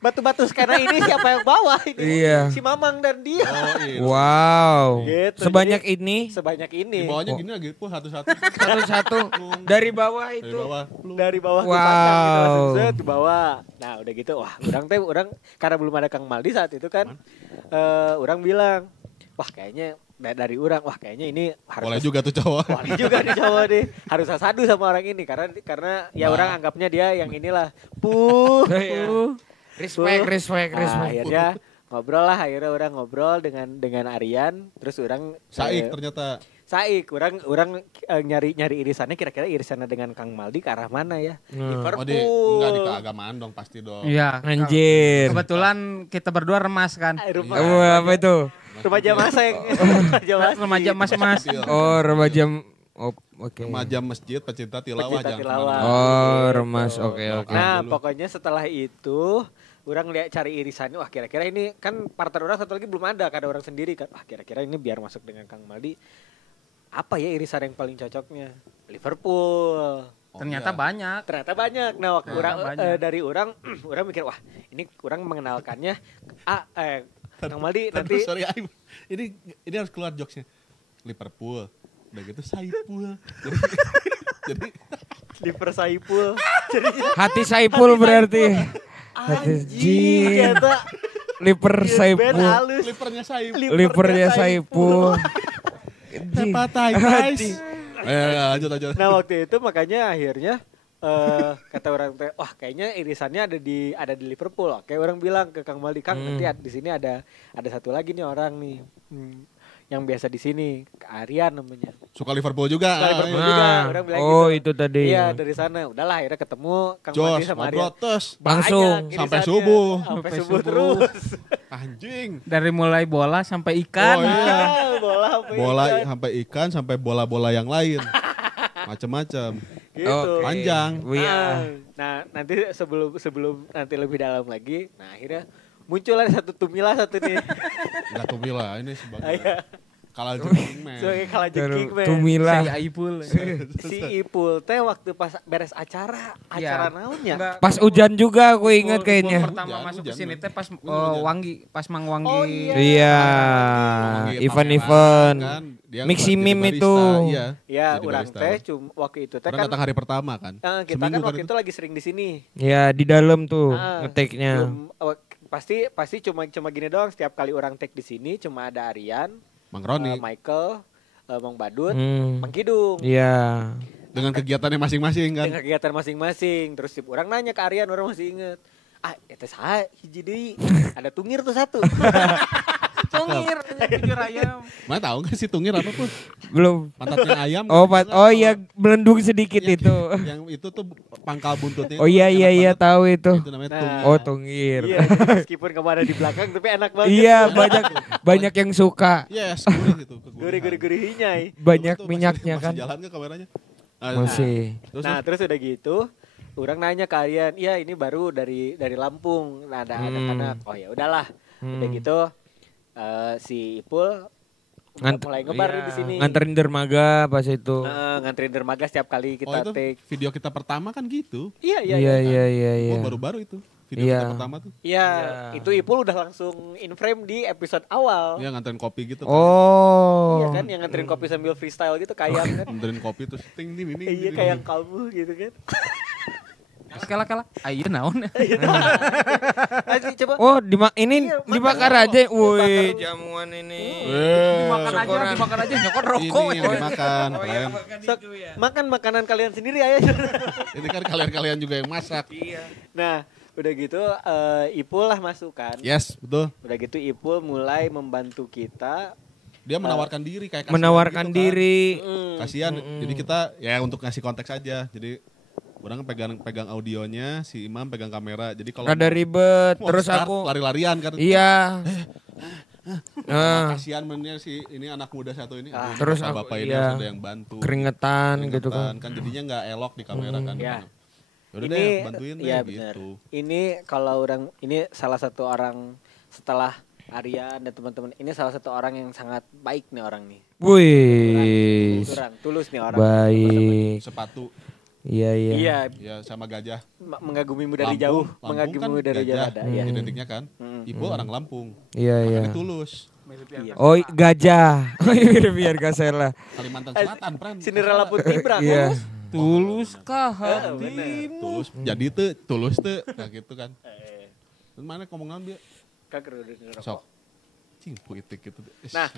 batu-batu karena ini siapa yang bawa ini? Iya. Si Mamang dan dia. Oh iya. Wow. Gitu, Sebanyak jadi ini sebanyak ini. Di bawahnya gini lagi pun satu-satu. satu-satu dari bawah Dari itu. bawah. Dari bawah ke Wow. pasang kita langsung set di bawah. Nah, udah gitu wah, orang karena belum ada Kang Maldi saat itu kan. Orang bilang, wah kayaknya dari orang, wah kayaknya ini harus Boleh juga tuh cowok. Boleh juga nih cowok deh. Harus sadu sama orang ini karena ya orang anggapnya dia yang inilah. Respect. Nah, akhirnya akhirnya orang ngobrol dengan Aryan, terus orang Saik ternyata. orang nyari irisannya, kira-kira irisannya dengan Kang Maldi ke arah mana ya? Oh di Liverpool. enggak di keagamaan dong pasti dong. Iya. Anjir. Kebetulan kita berdua remas kan. Apa itu? Remaja masa yang Remaja mas-mas. Oh, remaja. Oh, oke. Remaja masjid pecinta tilawah Pecinta jangan tilawah. kemana-mana. Oh, Gitu. remas. Oke. Nah, dulu. pokoknya setelah itu orang lihat cari irisannya, wah kira-kira ini kan partner orang satu lagi belum ada, kada orang sendiri kan. Wah, kira-kira ini biar masuk dengan Kang Maldi. Apa ya irisan yang paling cocoknya? Liverpool. Ternyata banyak. Ternyata banyak. Nah, waktu Ternyata orang banyak. dari orang mikir, wah, ini orang mengenalkannya Kang Maldi nanti Terus sorry Aim. Ini harus keluar jokesnya. Liverpool. Udah gitu Saipul. Jadi Liver Saipul. Hati Saipul berarti. Anjing, kata Liver band Saipul. halus. livernya Saipul. Livernya Saipul. Hepatitis. Lanjut. Nah, waktu itu makanya akhirnya kata orang teh, wah kayaknya irisannya ada di Liverpool. Oke, orang bilang ke Kang Maldi, Kang nanti di sini ada satu lagi nih orang nih. Yang biasa di sini, Aryan namanya. Suka Liverpool juga. Suka Liverpool juga, orang bilang Oh, gitu. itu tadi. Iya, dari sana. Udahlah akhirnya ketemu Kang Jos, Maldi sama Aryan. ngobrol terus. Langsung. Banyak Sampai irisannya. subuh. Sampai subuh terus. Anjing. Dari mulai bola sampai ikan. Oh, iya. Bola sampai Bola ikan. sampai ikan sampai bola-bola yang lain. Macam-macam. Gitu. Oke. Panjang. Ah, nah, nanti sebelum nanti lebih dalam lagi, nah akhirnya muncul ada satu tumilah satu nih. Enggak tuh Mila, ini sebagai Iya. kalah jengking man. Sebagai kalah jengking man. Tumila. Si Aipul. Si Ipul teh waktu pas beres acara naonnya. Enggak. Pas hujan juga aku ingat Gol kayaknya. pertama Hujan, masuk ke hujan, sini man. teh pas Hujan. Wanggi, pas Mang Wanggi. Oh, iya. Iya. Ngomongin Event-event. pameran, kan. Dia Mixi jadi meme barista, itu. Iya. Ya, jadi urang barista. teh waktu itu teh Orang kan datang hari pertama kan. kita Seminggu kan waktu itu. itu lagi sering di sini. Ya, di dalam tuh Ah, ngeteknya. Pasti cuma gini doang, setiap kali orang take di sini cuma ada Aryan, Mang Roni. Michael, Mang Badut, Hmm. Mang Kidung. Iya. Dengan kegiatannya masing-masing kan. Dengan kegiatan masing-masing. Terus si orang nanya ke Aryan, orang masih inget. Eta saha hiji deui. Ada tungir tuh satu. Tungir, bujur ayam. Mana tahu nggak sih tungir apa pun? Belum. Pantatnya ayam. Oh iya melendung sedikit Yang- itu. Yang itu tuh pangkal buntutnya. Oh itu iya enak iya iya banget. tahu itu. Itu namanya Nah. tungir. Oh tungir. Iya, jadi meskipun kamu ada di belakang tapi enak banget. Iya banyak yang suka. Yes, gurih gitu. Gurih-gurih nyai. Banyak Itu minyaknya masih kan. Jalan nggak kameranya? Masih. Terus Nah, terus udah gitu, orang nanya ke Aryan, "Iya, ini baru dari Lampung." Nah, ada anak-anak. Oh ya udahlah. Udah gitu si Ipul mulai ngebar nih di sini. Nganterin dermaga pas itu. Nganterin dermaga setiap kali oh kita itu take. video kita pertama kan gitu. Iya, iya, Iya iya. iya iya. Oh, baru-baru itu. Video Iya. kita pertama tuh. Iya, itu Ipul udah langsung in frame di episode awal. Dia nganterin kopi gitu. Oh. Iya kan, yang nganterin kopi sambil freestyle gitu kayak kan. Nganterin kopi terus ting ini. Iya, kayak kamu gitu kan. Kala-kala. Ayo naon. Asli, coba. Oh, ini Iya, dibakar bakar. aja. Woi, Bakar. jamuan ini. Dimakan aja nyokot rokok. Ini yang dimakan, keren. Sok, makan makanan kalian sendiri aja. Ini kan kalian juga yang masak. Iya. Nah, udah gitu Ipul lah masuk kan. Yes, betul. Udah gitu Ipul mulai membantu kita. Dia menawarkan diri kayak kasihan Menawarkan gitu kan. diri. Kasihan. Jadi kita ya untuk ngasih konteks aja. Jadi orang pegang audionya, si Imam pegang kamera. Jadi kalau Rada ribet, mau terus start, aku lari-larian kan. iya. Kasihan menurutnya si ini anak muda satu ini. Aduh, Terus bapak aku ini iya. harus ada yang bantu. Keringetan gitu kan. Kan jadinya nggak elok di kamera kan. Ya. Yaudah Ini deh, bantuin deh iya benar. gitu. Ini kalau orang ini salah satu orang setelah Aryan dan teman-teman ini salah satu orang yang sangat baik nih orang nih. Wih. Tulus nih orang. Baik. Sepatu Iya iya. Iya, ya sama gajah. mengagumimu dari Lampung. jauh, Lampung mengagumimu kan dari jauh gajah, ada. Iya. Identiknya kan. Ibu orang Lampung. Iya iya. Makanya Tulus. Iya. Oh gajah. Biar gak salah. Kalimantan Selatan, Pran. Cinderella Putih Bra. Iya. Tulus kah bener. Tulus. Jadi tuh tulus tuh nah gitu kan. Terus mana ngomong dia? Kagak udah ngerokok. Sok. Cing puitik gitu. Nah,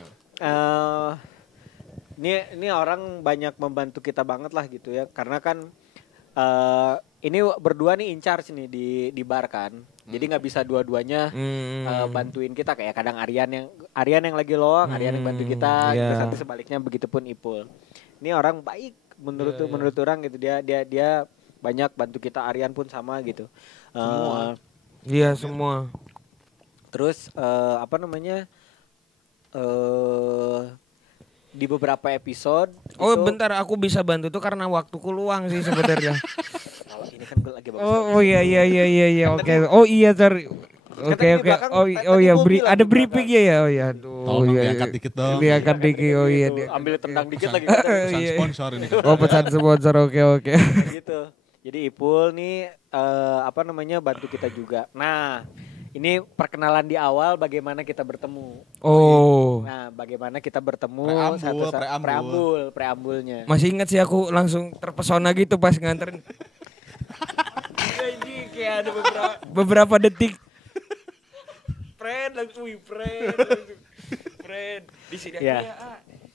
ini orang banyak membantu kita banget lah gitu ya, karena kan ini berdua nih in charge nih di bar kan, jadi nggak bisa dua-duanya bantuin kita, kayak kadang Aryan yang lagi loang, Aryan yang bantu kita, iya. terus nanti sebaliknya begitupun Ipul. Ini orang baik menurut orang gitu, dia banyak bantu kita, Aryan pun sama gitu. Iya semua. Terus apa namanya? Di beberapa episode. Oh itu- bentar, aku bisa bantu tuh karena waktuku luang sih sebenarnya. Kalau ini kan gue lagi bagus. Oh iya oke. Oh iya sorry. Kan Oke tadi di oke. belakang- Oh tadi iya gua bilang ada di briefing belakang. ya. Oh iya. Aduh. Tolong iya, diangkat dikit dong. Diangkat dikit. Oh iya. Tuh, ambil tendang dikit lagi. Pesan Iya. sponsor ini. Oh pesan sponsor. Oke. Gitu. Jadi Ipul nih apa namanya bantu kita juga. Nah, ini perkenalan di awal bagaimana kita bertemu. Oh. Nah, bagaimana kita bertemu preambulnya. Masih ingat sih aku langsung terpesona gitu pas nganterin. Kayak ada beberapa detik. Fred langsung Fred di sini Iya.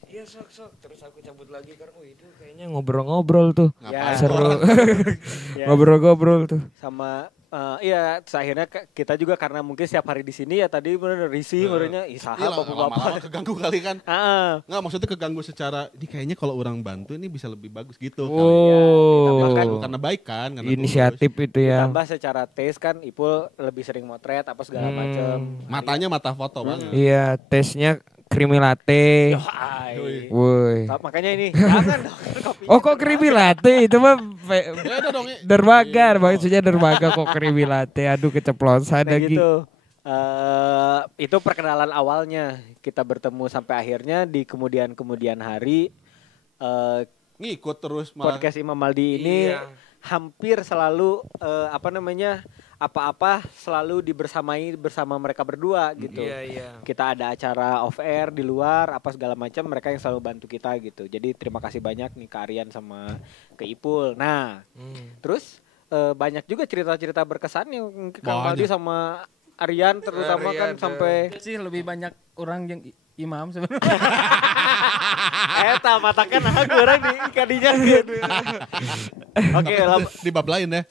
Iya sok. Terus aku cabut lagi karena itu kayaknya ngobrol-ngobrol tuh. Ya, Seru. ya. Ngobrol-ngobrol tuh. Sama iya, akhirnya kita juga karena mungkin setiap hari di sini ya tadi bener risih menurutnya isaha Iya, lama-lama bapak-bapak. keganggu kali kan. Heeh. Nggak, maksudnya keganggu secara ini kayaknya kalau orang bantu ini bisa lebih bagus gitu. Oh. Karena baik kan. Karena Inisiatif itu ya. Tambah secara taste kan Ipul lebih sering motret apa segala macem. tulus. Matanya mata foto banget. Iya, tesnya creamy latte. Hai. Woi. Makanya ini jangan dong. kopinya Oh kok creamy latte itu mah Beda dong. dermaga, maksudnya dermaga kok creamy latte. Aduh keceplosan Nah lagi. gitu. Itu perkenalan awalnya, kita bertemu sampai akhirnya di kemudian hari Ngikut terus malah. podcast Imam Maldi ini Iya. hampir selalu apa-apa selalu dibersamai bersama mereka berdua gitu. Iya. Kita ada acara off air di luar apa segala macam, mereka yang selalu bantu kita gitu. Jadi terima kasih banyak nih ke Aryan sama ke Ipul. Nah, terus banyak juga cerita-cerita berkesan yang Kang Banyak. Maldi sama Aryan terutama kan Aryan, sampai sih lebih banyak orang yang imam sebenarnya. Eta matakan aku orang di kadinya gitu. Oke, Di bab lain ya.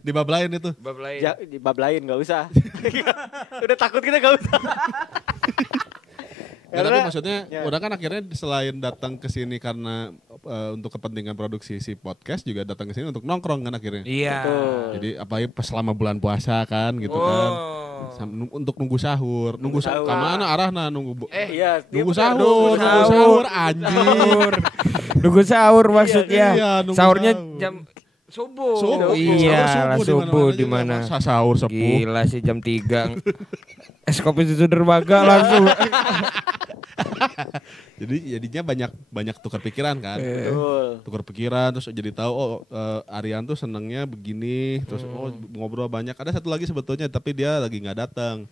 Di bab lain itu. Bab lain. di bab lain enggak usah. Udah takut kita enggak usah. Ya, tapi maksudnya ya. orang kan akhirnya selain datang ke sini karena untuk kepentingan produksi si podcast juga datang ke sini untuk nongkrong kan akhirnya. Iya. Jadi apalagi pas selama bulan puasa kan gitu kan. Untuk nunggu sahur. Nunggu sahur. Kemana arahna nunggu Iya, nunggu sahur anjir. Nunggu sahur maksudnya. Iya, nunggu Sahurnya sahur. jam subuh. Sahur Iya, subuh di mana? Sahur sepuh. Gila sih jam 3. Es kopi susu dermaga langsung. Jadi jadinya banyak tukar pikiran kan. Betul. Tukar pikiran terus jadi tahu Aryan tuh senengnya begini terus ngobrol banyak. Ada satu lagi sebetulnya tapi dia lagi nggak datang.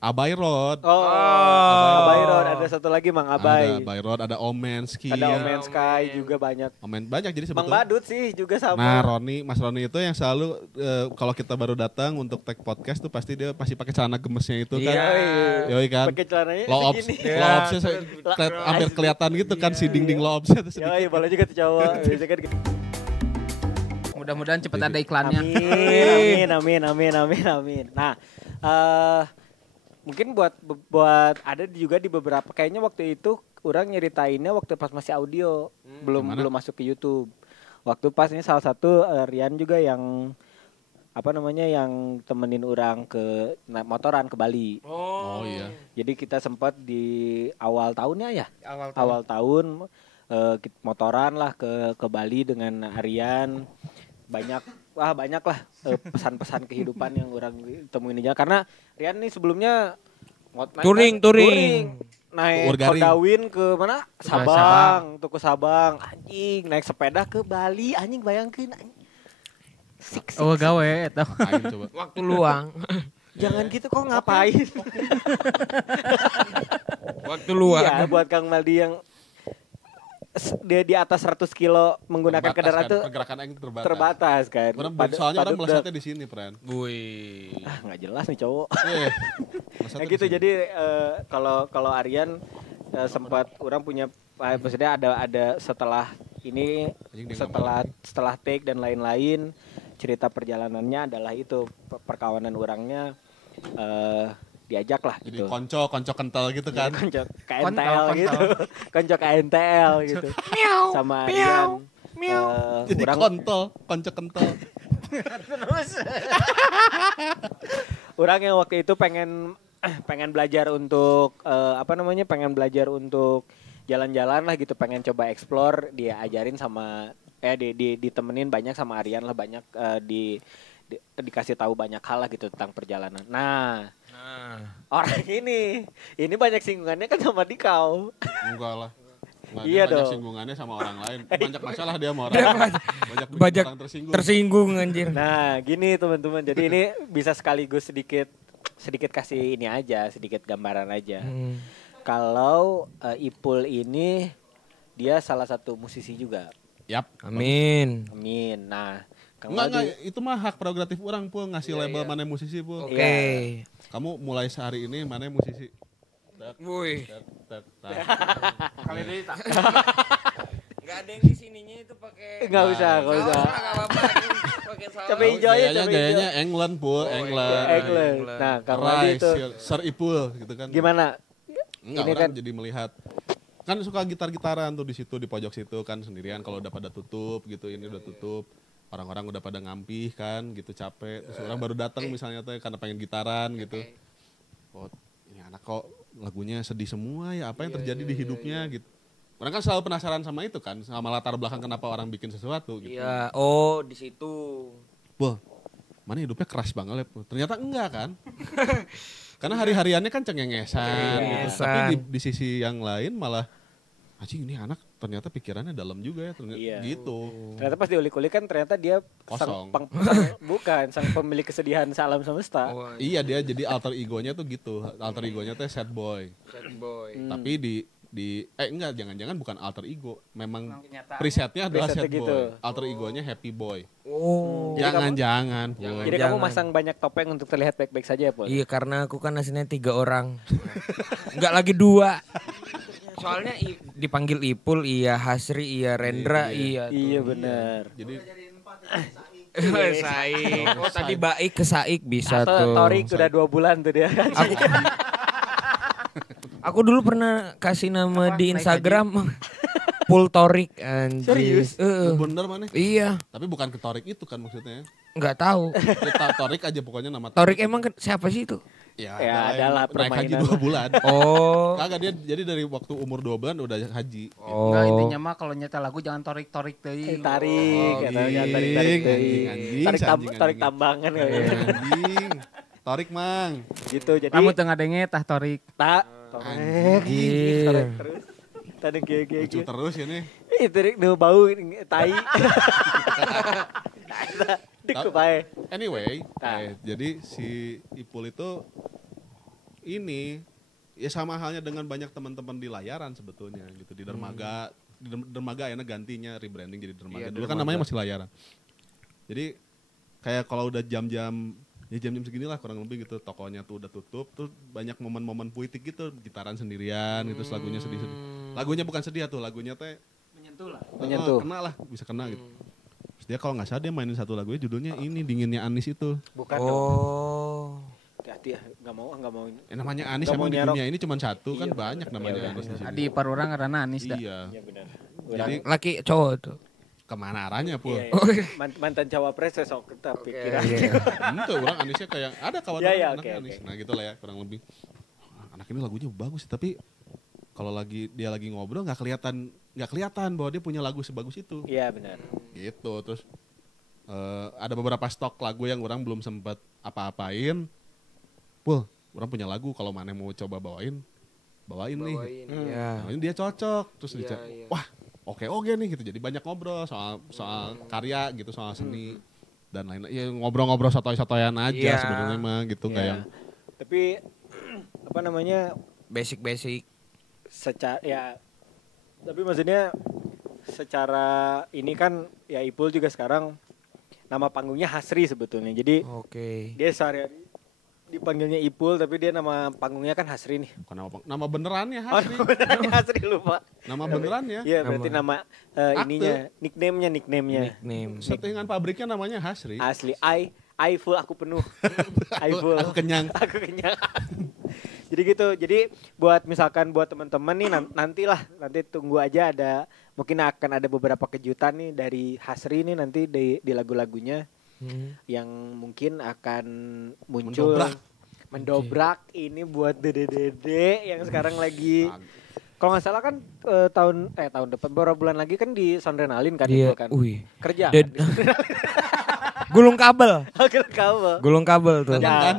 Abayrod. Abayrod ada satu lagi Mang Ada Abay. Abayrod, ada Omensky. Ada Omen Sky juga banyak. Banyak jadi Mang sebetulnya. Badut sih juga sama. Nah, Mas Roni itu yang selalu kalau kita baru datang untuk tag podcast tuh pasti dia pasti pakai celana gemesnya itu kan. Iya. Yoi kan. Pakai celananya Loops, segini. hampir kelihatan gitu kan si dinding loopsnya tuh sedikit. Boleh juga tuh cowok. Bisa kan gitu. Mudah-mudahan cepat ada iklannya. Amin. Nah, mungkin buat ada juga di beberapa kayaknya waktu itu orang nyeritainnya waktu pas masih audio, belum masuk ke YouTube. Waktu pas ini salah satu Rian juga yang yang temenin orang ke motoran ke Bali. Oh iya. Jadi kita sempat di awal tahunnya ya. Awal Tahun motoran lah ke Bali dengan Rian. Banyak lah pesan-pesan kehidupan yang orang temuin aja karena Rian nih sebelumnya touring. naik Urgaring. Kondawin ke mana Sabang. Tuh ke Sabang anjing naik sepeda ke Bali anjing bayangkeun anjing. Sik. Oh gawe eta. Ayo coba. Waktu luang. Jangan gitu kok ngapain. Waktu luang. Iya buat Kang Maldi yang dia di atas 100 kilo menggunakan kendaraan tuh pergerakan aing terbatas kan. Soalnya orang melesetnya di sini, Pren. Wih. Nggak jelas nih cowok. Melesetnya Nah di gitu sini. jadi kalau Aryan sempat orang punya maksudnya ada setelah ini Anjing dia setelah take dan lain-lain cerita perjalanannya adalah itu perkawanan orangnya diajak lah Jadi gitu. konco kental gitu kan. Konco KNTL gitu. Konco KNTL gitu. Sama Aryan. Jadi konco kental. Orang yang waktu itu pengen belajar untuk pengen belajar untuk jalan-jalan lah gitu, pengen coba explore, dia ajarin sama ditemenin banyak sama Aryan lah, banyak dikasih tahu banyak hal lah gitu tentang perjalanan. Nah, orang ini banyak singgungannya kan sama Dikau. Enggak lah. Nggak, Iya dia banyak dong. singgungannya sama orang lain. Banyak masalah dia sama orang lain. Banyak orang tersinggung anjir. Nah, gini teman-teman. Jadi ini bisa sekaligus sedikit kasih ini aja, sedikit gambaran aja. Kalau Ipul ini dia salah satu musisi juga. Yap. Amin. Nah, Kang Enggak, Maldi itu mah hak prerogatif orang pun ngasih label mana musisi pun. Oke. Kamu mulai sehari ini mana musisi? Wih. Kali ini tak. Enggak ada yang di sininya itu pakai. Enggak usah. Enggak apa-apa. Pakai saus. Coba hijau aja, coba Gayanya hijau. England pul, England. England. Nah, Kang Maldi Rai, itu Sir Ipul gitu kan. gimana? Enggak, Ini orang kan- jadi melihat kan suka gitar-gitaran tuh di situ di pojok situ kan sendirian kalau udah pada tutup gitu, ini udah tutup. Orang-orang udah pada ngampih kan gitu, capek. Terus orang baru datang misalnya tuh karena pengen gitaran gitu. Oh, ini anak kok lagunya sedih semua ya, apa yang terjadi di hidupnya gitu. Orang kan selalu penasaran sama itu kan, sama latar belakang kenapa orang bikin sesuatu gitu. Iya, oh di situ. Wah, mana hidupnya keras banget ya. Ternyata enggak kan. Karena hari-hariannya kan cengengesan gitu. Tapi di sisi yang lain malah anjing ini anak ternyata pikirannya dalam juga ya ternyata Iya. gitu. Ternyata pas diulik-ulik kan ternyata dia Kosong. sang pemilik kesedihan alam semesta. Iya dia jadi alter egonya tuh gitu. Alter egonya tuh sad boy. Sad boy. Tapi enggak, jangan-jangan bukan alter ego. Memang Kenyataannya. presetnya adalah Presetnya sad gitu. boy. Alter egonya happy boy. Oh. Jangan-jangan. Jadi kamu masang banyak topeng untuk terlihat baik-baik saja ya, Pol? Iya karena aku kan aslinya 3 orang. Enggak lagi 2. Soalnya dipanggil Ipul, iya Hasri, iya Rendra, iya. Iya benar. Jadi Saik. Oh tadi Baik ke Saik bisa Atau tuh. Torik udah 2 bulan tuh dia. Aku dulu pernah kasih nama di Instagram Pul Torik anjir. Serius? bener mana? Iya, Tapi bukan ke Torik itu kan maksudnya. nggak tahu. Torik aja pokoknya nama Torik emang siapa sih itu? Ya, Ya, adalah naik haji permainan. 2 bulan. Oh. Kagak dia jadi dari waktu umur 2 bulan udah haji. Enggak, Oh. intinya mah kalau nyetel lagu jangan torik-torik teuing. Tarik, atau jangan tarik-tarik anjing, teuing. Tarik anjing. tarik tambangan kali ya. Anjing. Torik mang. Gitu jadi Kamu tengah denge tah torik. tak Anjir. Tarik terus. Tadi gege. Lucu terus ya nih. Itu nu bau tai. Dik bae. Anyway, Nah. jadi si Ipul itu ini ya sama halnya dengan banyak teman-teman di layaran sebetulnya gitu di dermaga. Di dermaga enak gantinya rebranding jadi dermaga. Iya, Dulu kan dermaga. namanya masih layaran. Jadi kayak kalau udah jam-jam segini lah kurang lebih gitu tokonya tuh udah tutup tuh banyak momen-momen puitik gitu gitaran sendirian gitu terus lagunya sedih-sedih. Lagunya bukan sedih tuh, lagunya teh Menyentuh lah. Menyentuh. kena lah, bisa kena gitu. Terus dia kalau nggak salah dia mainin satu lagunya judulnya ini Dinginnya Anis itu. Bukan dong. Oh. Hati-hati ya, enggak mau. Namanya Anis Nggak emang mau di nyerok. dunia ini cuma satu kan Iya, banyak namanya iya, Anis di sini. Di parurang karena Anis dah. Iya. Iya benar. Jadi Laki cowok tuh. kemana arahnya Pul? Iya, iya. Mantan cawapres sok kita pikiran. Itu orang Anisnya kayak ada kawan Iya, iya, anaknya oke, Anis. oke. Nah gitu lah ya kurang lebih. Anak ini lagunya bagus tapi kalau dia lagi ngobrol nggak kelihatan bahwa dia punya lagu sebagus itu. Iya benar. Gitu terus ada beberapa stok lagu yang orang belum sempat apa-apain. Pul, orang punya lagu kalau mana mau coba bawain nih. Iya. Nah, ini dia cocok terus Iya, dia iya. wah oke nih gitu jadi banyak ngobrol soal karya gitu soal seni dan lain-lain ya ngobrol-ngobrol sotoy-sotoyan aja Iya. sebenarnya mah gitu nggak Iya. yang Tapi apa namanya Basic. secara ya tapi maksudnya secara ini kan ya Ipul juga sekarang nama panggungnya Hasri sebetulnya. Jadi Oke. dia sehari-hari dipanggilnya Ipul tapi dia nama panggungnya kan Hasri nih. bukan nama benerannya Oh, Hasri. nama benerannya Hasri lupa. Nama benerannya Iya, berarti nama ininya, nickname-nya. Nickname. settingan pabriknya namanya Hasri. Asli I full aku penuh. I full. Aku kenyang. Aku kenyang. Jadi gitu. Jadi buat misalkan buat teman-teman nih nanti tunggu aja mungkin akan ada beberapa kejutan nih dari Hasri nih nanti di lagu-lagunya yang mungkin akan muncul mendobrak ini buat dede-dede yang sekarang lagi kalau nggak salah kan tahun depan beberapa bulan lagi kan di Soundrenalin kan Iya. itu kan Wih. kerja Ded- Gulung kabel. Oke kabel Gulung kabel tuh. Senang kan?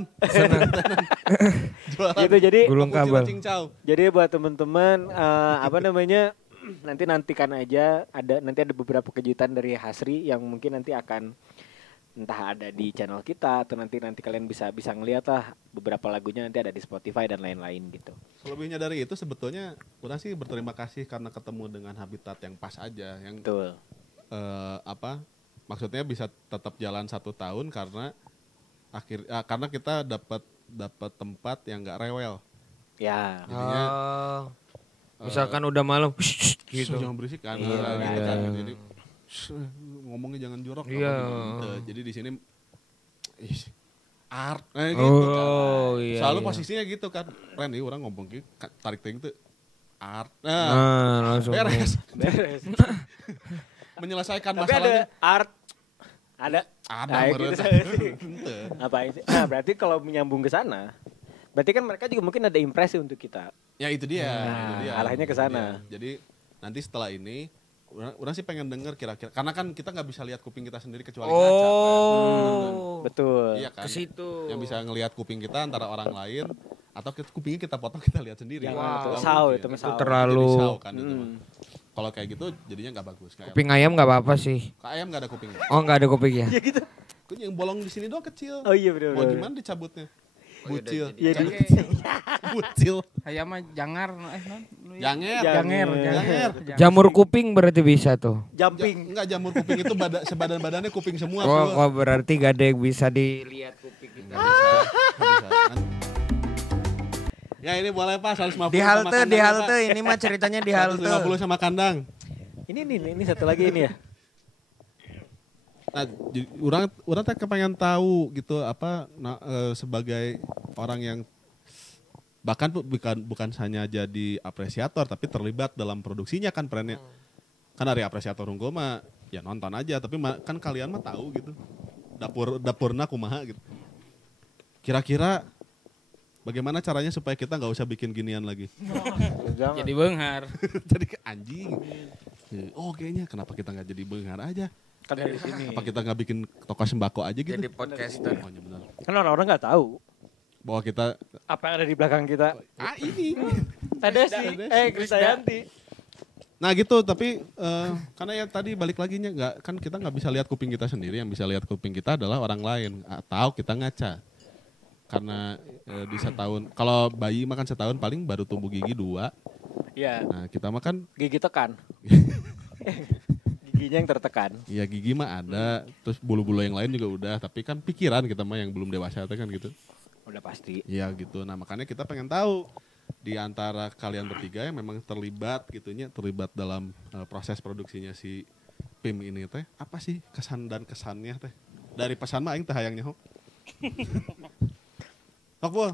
Jualan gitu jadi Gulung cappuccino kabel. cincau. jadi buat teman-teman apa namanya nantikan aja nanti ada beberapa kejutan dari Hasri yang mungkin nanti akan entah ada di channel kita atau nanti kalian bisa ngeliat lah beberapa lagunya nanti ada di Spotify dan lain-lain gitu. Selebihnya dari itu sebetulnya orang sih berterima kasih karena ketemu dengan habitat yang pas aja yang Betul. maksudnya bisa tetap jalan 1 tahun karena karena kita dapat tempat yang nggak rewel. Ya. Jadinya Misalkan udah malam gitu. gitu. Jangan berisik kan. Iya, gitu iya. kan. Jadi ngomongnya jangan jorok Iya. gitu. Jadi di sini art gitu Oh, kan. iya, Selalu iya. posisinya gitu kan. Ren orang ngomong gitu tarik ting tuh art. Langsung. Beres. Beres. Menyelesaikan Tapi masalahnya. ada art ada Ada gitu meureun. saya sih. Henteu. Ngapain sih? Nah, berarti kalau menyambung ke sana, berarti kan mereka juga mungkin ada impresi untuk kita. Ya itu dia. Nah, itu dia. arahnya ke Itu sana. dia. Jadi nanti setelah ini orang sih pengen denger kira-kira karena kan kita nggak bisa lihat kuping kita sendiri kecuali ngaca. Kan? Oh. Betul. Iya kan? Ke situ. Yang bisa ngelihat kuping kita antara orang lain atau kupingnya kita potong kita lihat sendiri. Jangan Nggak itu mungkin. saw itu mah Itu saw. terlalu- Jadi saw kan itu mah. Kalau kayak gitu jadinya nggak bagus. Kayak Kuping ayam nggak apa-apa sih. ayam nggak ada kupingnya. Oh nggak ada kupingnya. Ya gitu. Yang bolong di sini doang kecil. Oh iya benar Mau benar. gimana dicabutnya? Bucil. Iya di Bucil. Aya mah jangar non. Janger. Janger. Jamur kuping berarti bisa tuh. jumping. Enggak jamur kuping itu sebadan-badannya kuping semua. Oh, berarti gak ada yang bisa dilihat kuping kita. Bisa. Ya ini boleh Pak 150 Di sama halte, kandang, Pak. ini mah ceritanya di halte. 150 sama kandang. Ini satu lagi ini ya. Nah, orang teh kepengen tahu gitu sebagai orang yang bahkan bukan hanya jadi apresiator tapi terlibat dalam produksinya kan perannya. Kan dari apresiator unggul mah ya nonton aja tapi kan kalian mah tahu gitu. Dapurna kumaha gitu. Kira-kira bagaimana caranya supaya kita nggak usah bikin ginian lagi? Jadi beunghar. Jadi ke anjing. Oh kayaknya kenapa kita nggak jadi beunghar aja? Kan dari sini. Apa kita nggak bikin toko sembako aja gitu? Jadi podcaster. Oh, iya benar. Kan orang-orang nggak tahu Bahwa kita apa yang ada di belakang kita. ini. Ada sih. Krisdayanti. Nah gitu tapi karena ya tadi balik lagi nggak kan kita nggak bisa lihat kuping kita sendiri, yang bisa lihat kuping kita adalah orang lain atau kita ngaca. Karena di setahun kalau bayi makan setahun paling baru tumbuh gigi 2. Iya. Nah kita makan Gigi tekan. Giginya yang tertekan. ya gigi mah ada, terus bulu-bulu yang lain juga udah, tapi kan pikiran kita mah yang belum dewasa kan gitu. Udah pasti. Iya gitu. Nah makanya kita pengen tahu di antara kalian bertiga yang memang terlibat dalam proses produksinya si PIM ini teh apa sih kesan dan kesannya teh dari pesan mah aing teh hayang nyaho. Apa?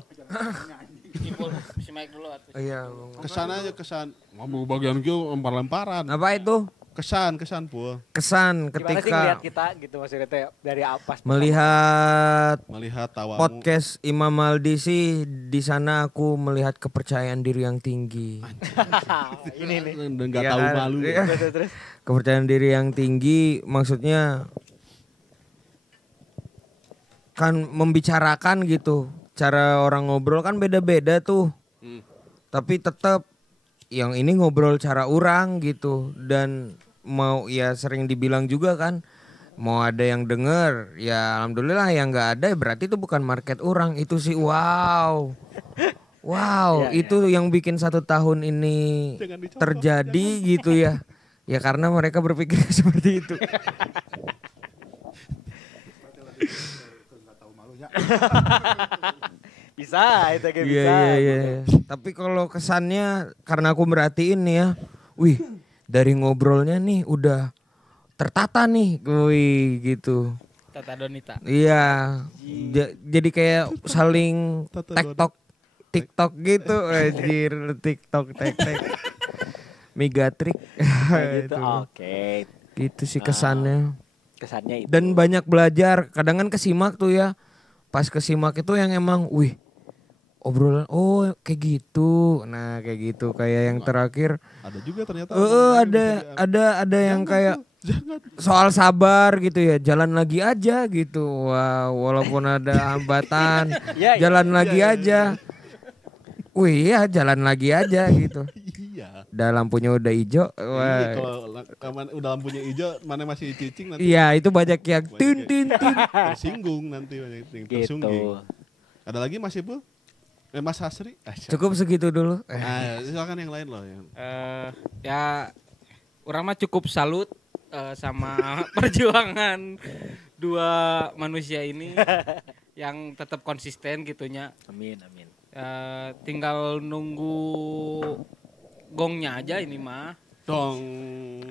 Si mic dulu atuh. Iya. Kesan aja kesan. Ngomong bagian kieu lempar-lemparan. Apa itu? Kesan Pul. Kesan Gimana sih ngeliat ketika kita gitu maksudnya teh dari apa? Melihat tawamu. podcast Imam Maldi sih di sana aku melihat kepercayaan diri yang tinggi. Ini nih. Dan enggak Iya tahu kan? malu. Iya. Terus. Kepercayaan diri yang tinggi maksudnya kan membicarakan gitu. Cara orang ngobrol kan beda-beda tuh. Tapi tetap yang ini ngobrol cara orang gitu dan mau ya sering dibilang juga kan mau ada yang denger ya alhamdulillah, yang nggak ada berarti itu bukan market orang. Itu sih wow Ya, itu yang bikin 1 tahun ini terjadi gitu ya karena mereka berpikir seperti itu. Bisa itu kayak Iya bisa. iya. Tapi kalau kesannya karena aku merhatiin nih ya, wih dari ngobrolnya nih udah tertata nih, wih gitu. Tata Donita. Iya, jadi kayak saling TikTok gitu, anjir TikTok tek. Megatrik. Gitu. Oke. Gitu sih kesannya. Kesannya itu. Dan banyak belajar, kadang kan kesimak tuh ya. Pas kesimak itu yang emang, wih obrolan, oh kayak gitu. Nah kayak gitu, kayak yang terakhir. Ada juga ternyata. Ada yang kayak soal sabar gitu ya, jalan lagi aja gitu. Wah, walaupun ada hambatan, jalan lagi aja. Wih ya jalan lagi aja gitu. Iya. Udah lampunya udah hijau. Wah. Iya, kalau udah lampunya hijau, mana masih cicing nanti. Iya itu banyak yang tin. Tersinggung nanti banyak yang Gitu. tersinggung. Ada lagi Mas Ibu? Mas Hasri? Cukup segitu dulu. Silakan yang lain loh. Ya orang mah cukup salut sama perjuangan dua manusia ini yang tetap konsisten gitunya. Amin. Tinggal nunggu gongnya aja ini mah. Dong.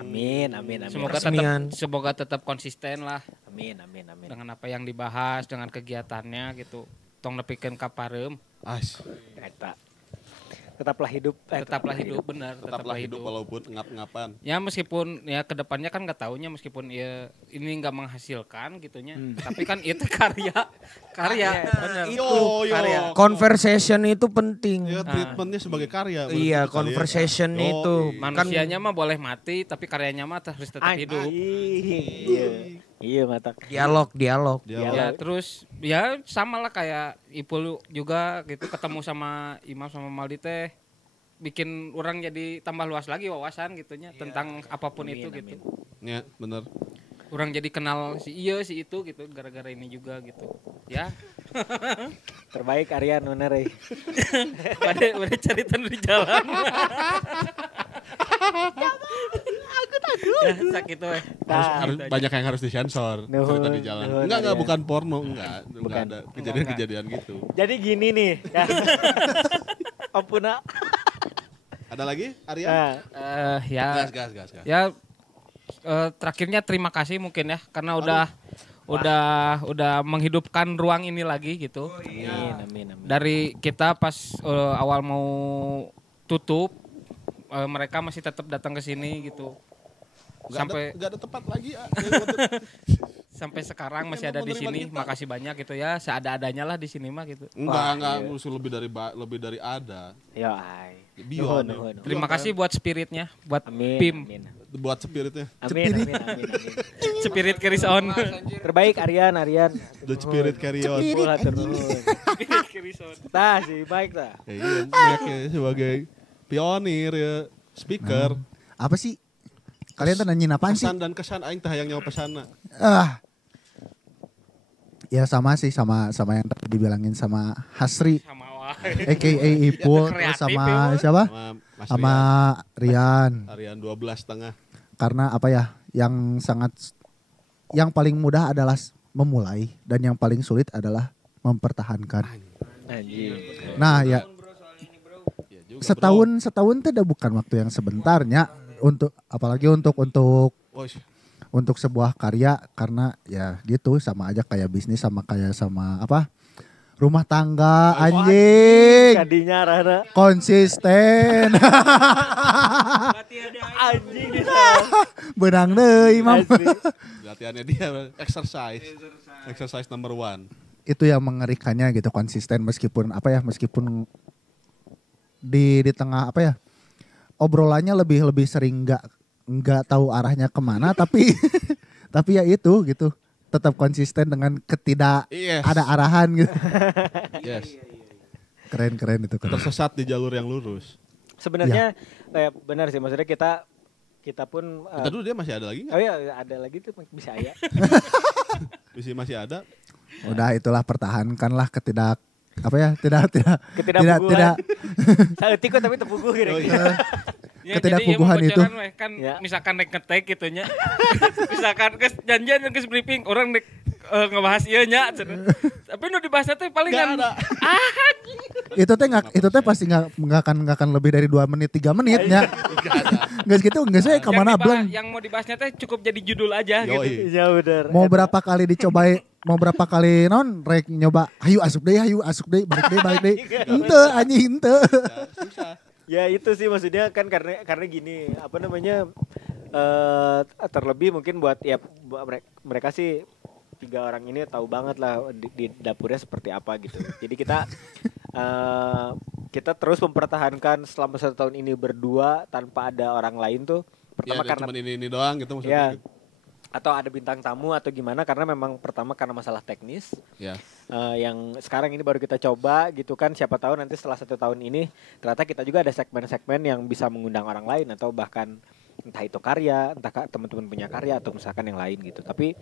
Amin. Semoga tetap konsisten lah Amin. dengan apa yang dibahas, dengan kegiatannya gitu. Tong nepikeun ka pareum. Eta. Tetaplah hidup. Tetaplah hidup benar. Tetaplah hidup walaupun ngap-ngapan. Ya meskipun ya kedepannya kan nggak taunya meskipun ya ini nggak menghasilkan gitunya. Tapi kan itu karya benar. Karya. Conversation itu penting. Ya treatmentnya sebagai karya. Iya, conversation itu. Manusianya mah boleh mati tapi karyanya mah harus tetap hidup. Iya mata. Dialog. Ya terus ya sama lah kayak Ipul juga gitu ketemu sama Imam sama Maldi teh bikin orang jadi tambah luas lagi wawasan gitunya tentang apapun itu gitu. Ya benar. Orang jadi kenal si iya si itu gitu gara-gara ini juga gitu. Ya. Terbaik Aryan bener euy. Pada cerita di jalan. Aku takut. Ya, sakit weh. Harus banyak yang harus disensor cerita di jalan. Enggak bukan porno, enggak ada kejadian-kejadian gitu. Jadi gini nih. Ya. Ampuna. Ada lagi Aryan? Ya. Gas. Ya terakhirnya terima kasih mungkin ya karena udah menghidupkan ruang ini lagi gitu. Amin. Dari kita pas awal mau tutup mereka masih tetap datang ke sini gitu. Nggak ada tempat lagi ya. Sampai sekarang masih ada di sini. Makasih banyak gitu ya. Seadanya lah di sini mah gitu. Enggak musuh lebih dari ada. Ya, ai. Nuhun. Terima kasih buat spiritnya, buat Amin, PIM. amin. Buat spiritnya. Amin. Spirit carries on. Terbaik Aryan. The spirit carry on. Spirit carries on. Tah sih baik tah. Iya, mereka sebagai pionir ya, speaker. Apa sih? Kalian tuh nanyain apaan sih? Pesan dan kesan aing tah yang nyawa pesana. Ya sama sih sama yang tadi dibilangin sama Hasri Sama aka Ipul terus sama siapa? Sama Rian. Rian 12,5. Karena apa ya? Yang paling mudah adalah memulai dan yang paling sulit adalah mempertahankan. Anjing. Nah, ya setahun itu udah bukan waktu yang sebentarnya apalagi untuk sebuah karya karena ya gitu sama aja kayak bisnis sama apa rumah tangga anjing Kadinya rana. konsisten Anjing benang deui Mam. Latihannya dia exercise number 1. Itu yang mengerikannya gitu konsisten meskipun di tengah apa ya obrolannya lebih sering nggak tahu arahnya kemana tapi tapi ya itu gitu tetap konsisten dengan ada arahan gitu. Yes. Keren itu keren. Tersesat di jalur yang lurus. Sebenarnya benar sih maksudnya kita pun Kita dulu dia masih ada lagi nggak? Oh iya ada lagi tuh bisa ya. Masih ada. Udah itulah pertahankanlah tidak Saeutik tapi tepuguh kira-kira. Ya, ketidakpuguhan itu kan ya. Misalkan naik ngetek gitu nya. Misalkan geus janjian geus briefing orang naik ngebahas ieu nya. Tapi nu dibahasnya teh paling kan itu teh pasti nggak akan lebih dari 2 menit 3 menit nya. Nggak segitu nggak sih kemana belum. Yang mau dibahasnya teh cukup jadi judul aja gitu. Ya bener. Mau berapa berapa kali rek nyoba ayo asup deh balik deh ente. Ya itu sih maksudnya kan karena gini apa namanya terlebih mungkin buat mereka sih 3 orang ini tahu banget lah di dapurnya seperti apa gitu. Jadi kita terus mempertahankan selama 1 tahun ini berdua tanpa ada orang lain tuh. Pertama karena cuma ini doang gitu maksudnya. Ya, atau ada bintang tamu atau gimana karena memang pertama karena masalah teknis. Ya. Yang sekarang ini baru kita coba gitu kan, siapa tahu nanti setelah 1 tahun ini ternyata kita juga ada segmen-segmen yang bisa mengundang orang lain atau bahkan entah itu karya, entah teman-teman punya karya atau misalkan yang lain gitu. Tapi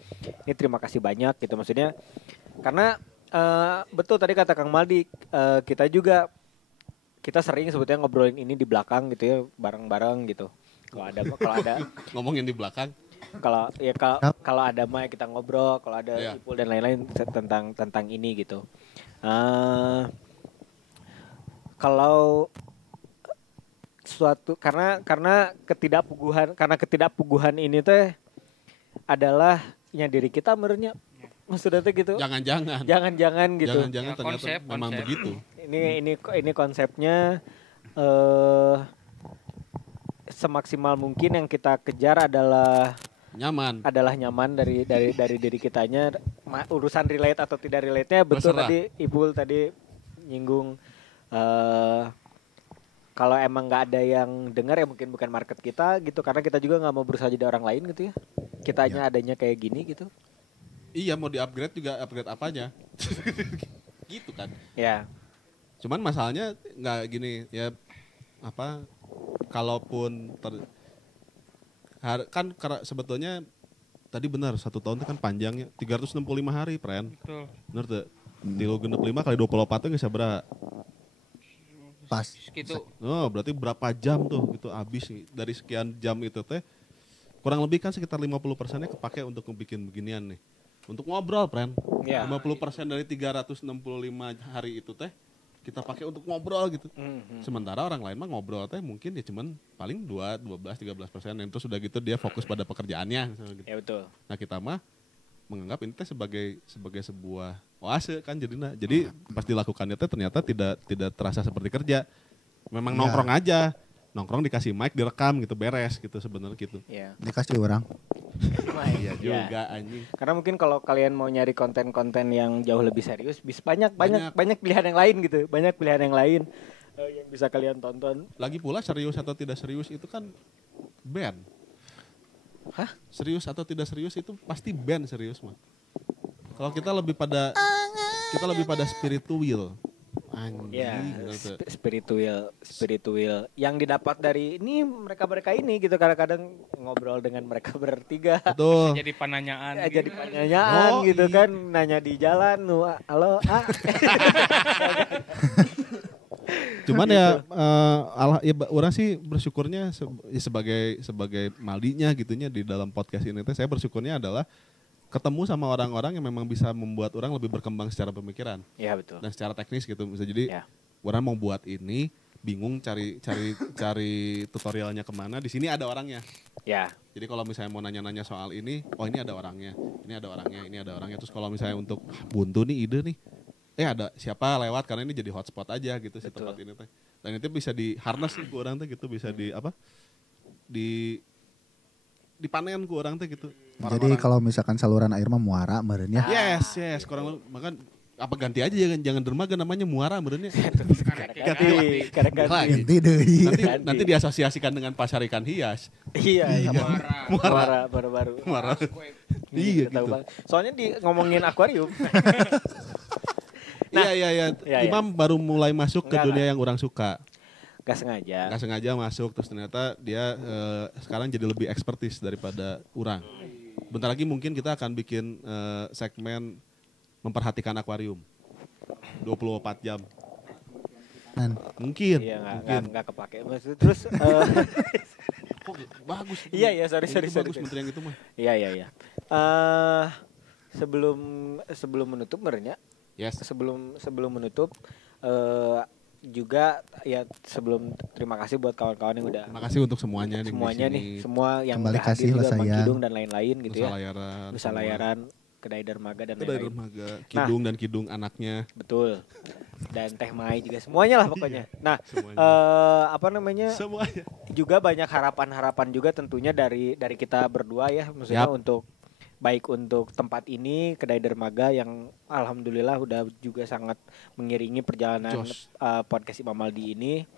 ini terima kasih banyak gitu maksudnya karena betul tadi kata Kang Maldi, kita sering sebetulnya ngobrolin ini di belakang gitu ya bareng-bareng gitu. Kalau ada ngomongin di belakang. Kalau ada Maya kita ngobrol, kalau ada Ipul dan lain-lain tentang ini gitu. Kalau suatu karena ketidakpuguhan ini teh adalah diri kita menurutnya maksudnya tuh gitu. Jangan-jangan gitu. Jangan-jangan ternyata memang begitu. Ini konsepnya semaksimal mungkin yang kita kejar adalah nyaman dari diri kitanya. Urusan relate atau tidak relate-nya betul. Berserah. Tadi Ibu nyinggung kalau emang nggak ada yang dengar ya mungkin bukan market kita gitu karena kita juga nggak mau berusaha jadi orang lain gitu ya. Kitanya adanya kayak gini gitu. Iya mau di-upgrade juga upgrade apanya. Gitu kan. Ya. Cuman masalahnya nggak gini ya kalaupun kan sebetulnya tadi benar 1 tahun itu kan panjangnya 365 hari, Pren. Betul. Bener tuh. 365 kali 24 itu bisa berapa? Pas. Gitu. Oh, berarti berapa jam tuh itu habis dari sekian jam itu teh. Kurang lebih kan sekitar 50%-nya kepake untuk bikin beginian nih. Untuk ngobrol, Pren. Ya. 50% dari 365 hari itu teh kita pakai untuk ngobrol gitu. Sementara orang lain mah ngobrol teh mungkin ya cuman paling 12-13%. Dan itu sudah gitu dia fokus pada pekerjaannya gitu. Ya betul. Nah, kita mah menganggap ini teh sebagai sebuah oase kan jadinya. Jadi pas dilakukannya teh ternyata tidak terasa seperti kerja. Memang nongkrong aja. Nongkrong dikasih mic direkam gitu beres gitu sebenarnya gitu. Iya. Dikasih orang. Iya juga anjing. Karena mungkin kalau kalian mau nyari konten-konten yang jauh lebih serius, bisa banyak pilihan yang lain gitu. Banyak pilihan yang lain yang bisa kalian tonton. Lagi pula serius atau tidak serius itu kan band. Hah? Serius atau tidak serius itu pasti band serius mah. Kalau kita lebih pada spiritual. Anjing. Ya, spiritual yang didapat dari ini mereka ini gitu kadang-kadang ngobrol dengan mereka bertiga. Betul. Jadi penanyaan. Ya, jadi penanyaan gitu kan, nanya di jalan, halo, Cuman ya, orang sih bersyukurnya sebagai maldinya gitunya di dalam podcast ini teh saya bersyukurnya adalah ketemu sama orang-orang yang memang bisa membuat orang lebih berkembang secara pemikiran. Iya betul. Dan secara teknis gitu bisa jadi orang mau buat ini bingung cari tutorialnya kemana, di sini ada orangnya. Ya. Jadi kalau misalnya mau nanya-nanya soal ini, oh ini ada orangnya, ini ada orangnya. Terus kalau misalnya untuk buntu nih ide nih, ada siapa lewat karena ini jadi hotspot aja gitu si tempat ini teh. Dan itu bisa di harness ke orang teh gitu, bisa dipanen ke orang teh gitu. Jadi kalau misalkan saluran air mah muara meureun ya. Yes, kurang makan apa ganti aja jangan dermaga namanya muara meureun ya. Ganti deui. Nanti diasosiasikan dengan pasar ikan hias. Iya, muara baru. Muara. Iya gitu. Soalnya ngomongin akuarium. Iya. Imam baru mulai masuk ke dunia yang orang suka. Gak sengaja masuk, terus ternyata dia sekarang jadi lebih ekspertis daripada orang. Bentar lagi mungkin kita akan bikin segmen memperhatikan akuarium 24 jam. Mungkin. Iya, nggak kepake. Terus kok bagus. Iya, sorry. Bagus menteri yang itu mah. Iya. Sebelum menutup merenya. Yes. Sebelum menutup juga ya sebelum terima kasih buat kawan-kawan yang udah. Terima kasih untuk semuanya nih, semua yang kembali udah hadir juga, Bang saya. Kidung dan lain-lain gitu Nusa ya. Layaran, Kedai Dermaga dan lain-lain. Kidung dan Kidung anaknya. Betul. Dan Teh Mai juga semuanya lah pokoknya. Nah, Semuanya. Juga banyak harapan juga tentunya dari kita berdua ya, maksudnya baik untuk tempat ini Kedai Dermaga yang alhamdulillah udah juga sangat mengiringi perjalanan podcast Imam Aldi ini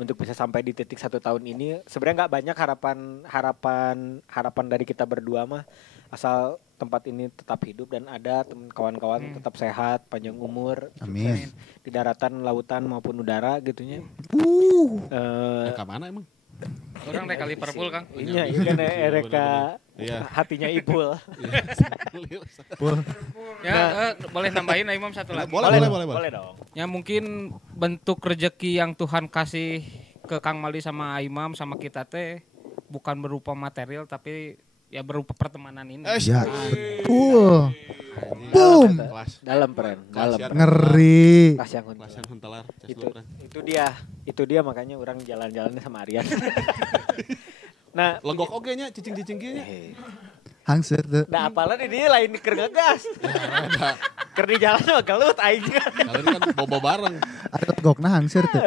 untuk bisa sampai di titik 1 tahun ini. Sebenarnya nggak banyak harapan dari kita berdua mah, asal tempat ini tetap hidup dan ada kawan-kawan tetap sehat, panjang umur, amin, di daratan, lautan maupun udara gitunya. Ke mana emang? Orang reka Liverpool, Kang. Iya kan reka hatinya Ipul. Boleh nambahin Imam satu lagi. Boleh dong. Ya mungkin bentuk rezeki yang Tuhan kasih ke Kang Maldi sama Imam sama kita teh bukan berupa material tapi ya berupa pertemanan ini. Ya. Boom. Dalam. Ngeri. Kelas yang huntelar. Itu dia makanya orang jalan-jalannya sama Aryan. Nah, lenggok oge nya cicing-cicing kieu nya. Hangser tuh. Nah, apalah di dia lain keur ngegas. Keur di jalan mah gelut aing. Kalian kan bobo bareng. Ada legokna hangser tuh.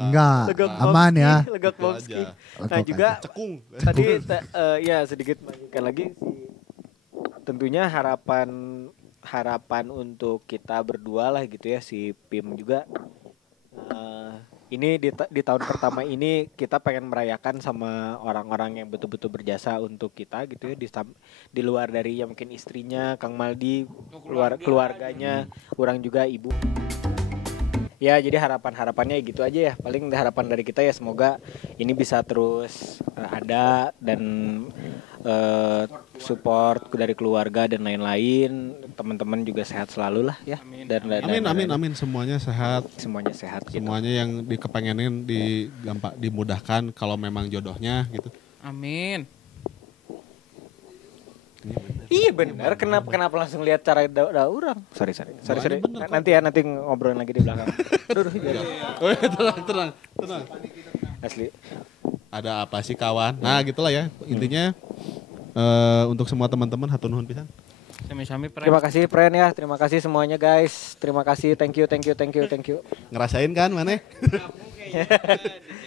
Enggak, aman ya. Legok Momski. Nah, juga cekung. Tadi sedikit mengingatkan lagi tentunya harapan untuk kita berdua lah gitu ya, si Pim juga ini di tahun pertama ini kita pengen merayakan sama orang-orang yang betul-betul berjasa untuk kita gitu ya, di luar dari ya mungkin istrinya Kang Maldi, keluarganya, orang juga ibu Ya jadi harapannya gitu aja ya. Paling harapan dari kita ya semoga ini bisa terus ada dan support dari keluarga dan lain-lain. Teman-teman juga sehat selalu lah ya. Amin. Semuanya sehat. Gitu. Semuanya yang dikepengenin dimudahkan kalau memang jodohnya gitu. Amin. Iya benar. Kenapa langsung lihat cara orang? Sorry. Nanti ngobrolin lagi di belakang. Tenang. Asli. Ada apa sih kawan? Nah gitulah ya. Intinya untuk semua teman-teman hatur nuhun pisan. Sami-sami Pren. Terima kasih Pren ya. Terima kasih semuanya guys. Terima kasih. Thank you. Ngerasain kan mana?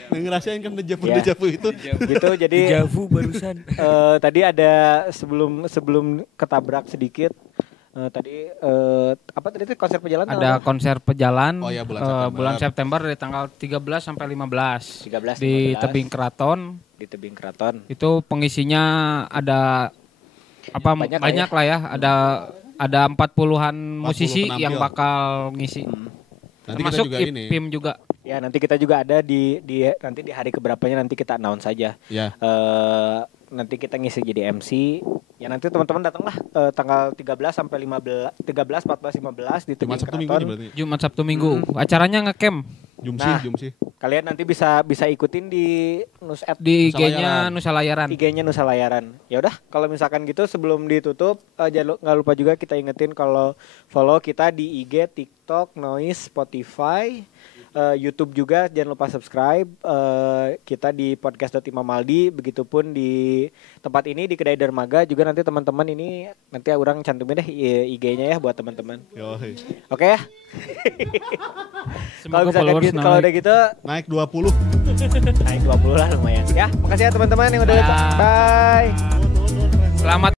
Ngerasain kan dejavu itu. Gitu jadi dejavu barusan. Tadi ada sebelum ketabrak sedikit. Tadi apa tadi itu konser pejalan? Ada konser pejalan bulan September dari tanggal 13 sampai 15. 13 di Tebing Keraton. Itu pengisinya ada banyak lah ya. Ada 40-an musisi yang bakal ngisi. Nanti termasuk kita juga PIM juga. Ya nanti kita juga ada nanti di hari keberapanya nanti kita announce saja. Ya. Nanti kita ngisi jadi MC. Ya nanti teman-teman datanglah tanggal 13 sampai 15 14 15 di Tebing Keraton. Jumat Sabtu Minggu. Acaranya ngecamp. Jumsi. Kalian nanti bisa ikutin di di IG-nya Nusa Layaran. IG-nya Nusa Layaran. Ya udah, kalau misalkan gitu sebelum ditutup nggak lupa juga kita ingetin kalau follow kita di IG, TikTok, Noise, Spotify, YouTube juga jangan lupa subscribe. Kita di podcast.imamaldi, begitupun di tempat ini di Kedai Dermaga juga nanti teman-teman ini nanti orang cantumin deh IG-nya ya buat teman-teman. Oke ya. Kalau udah gitu naik 20. Naik 20 lah lumayan. Ya, makasih ya teman-teman yang udah datang. Bye. Selamat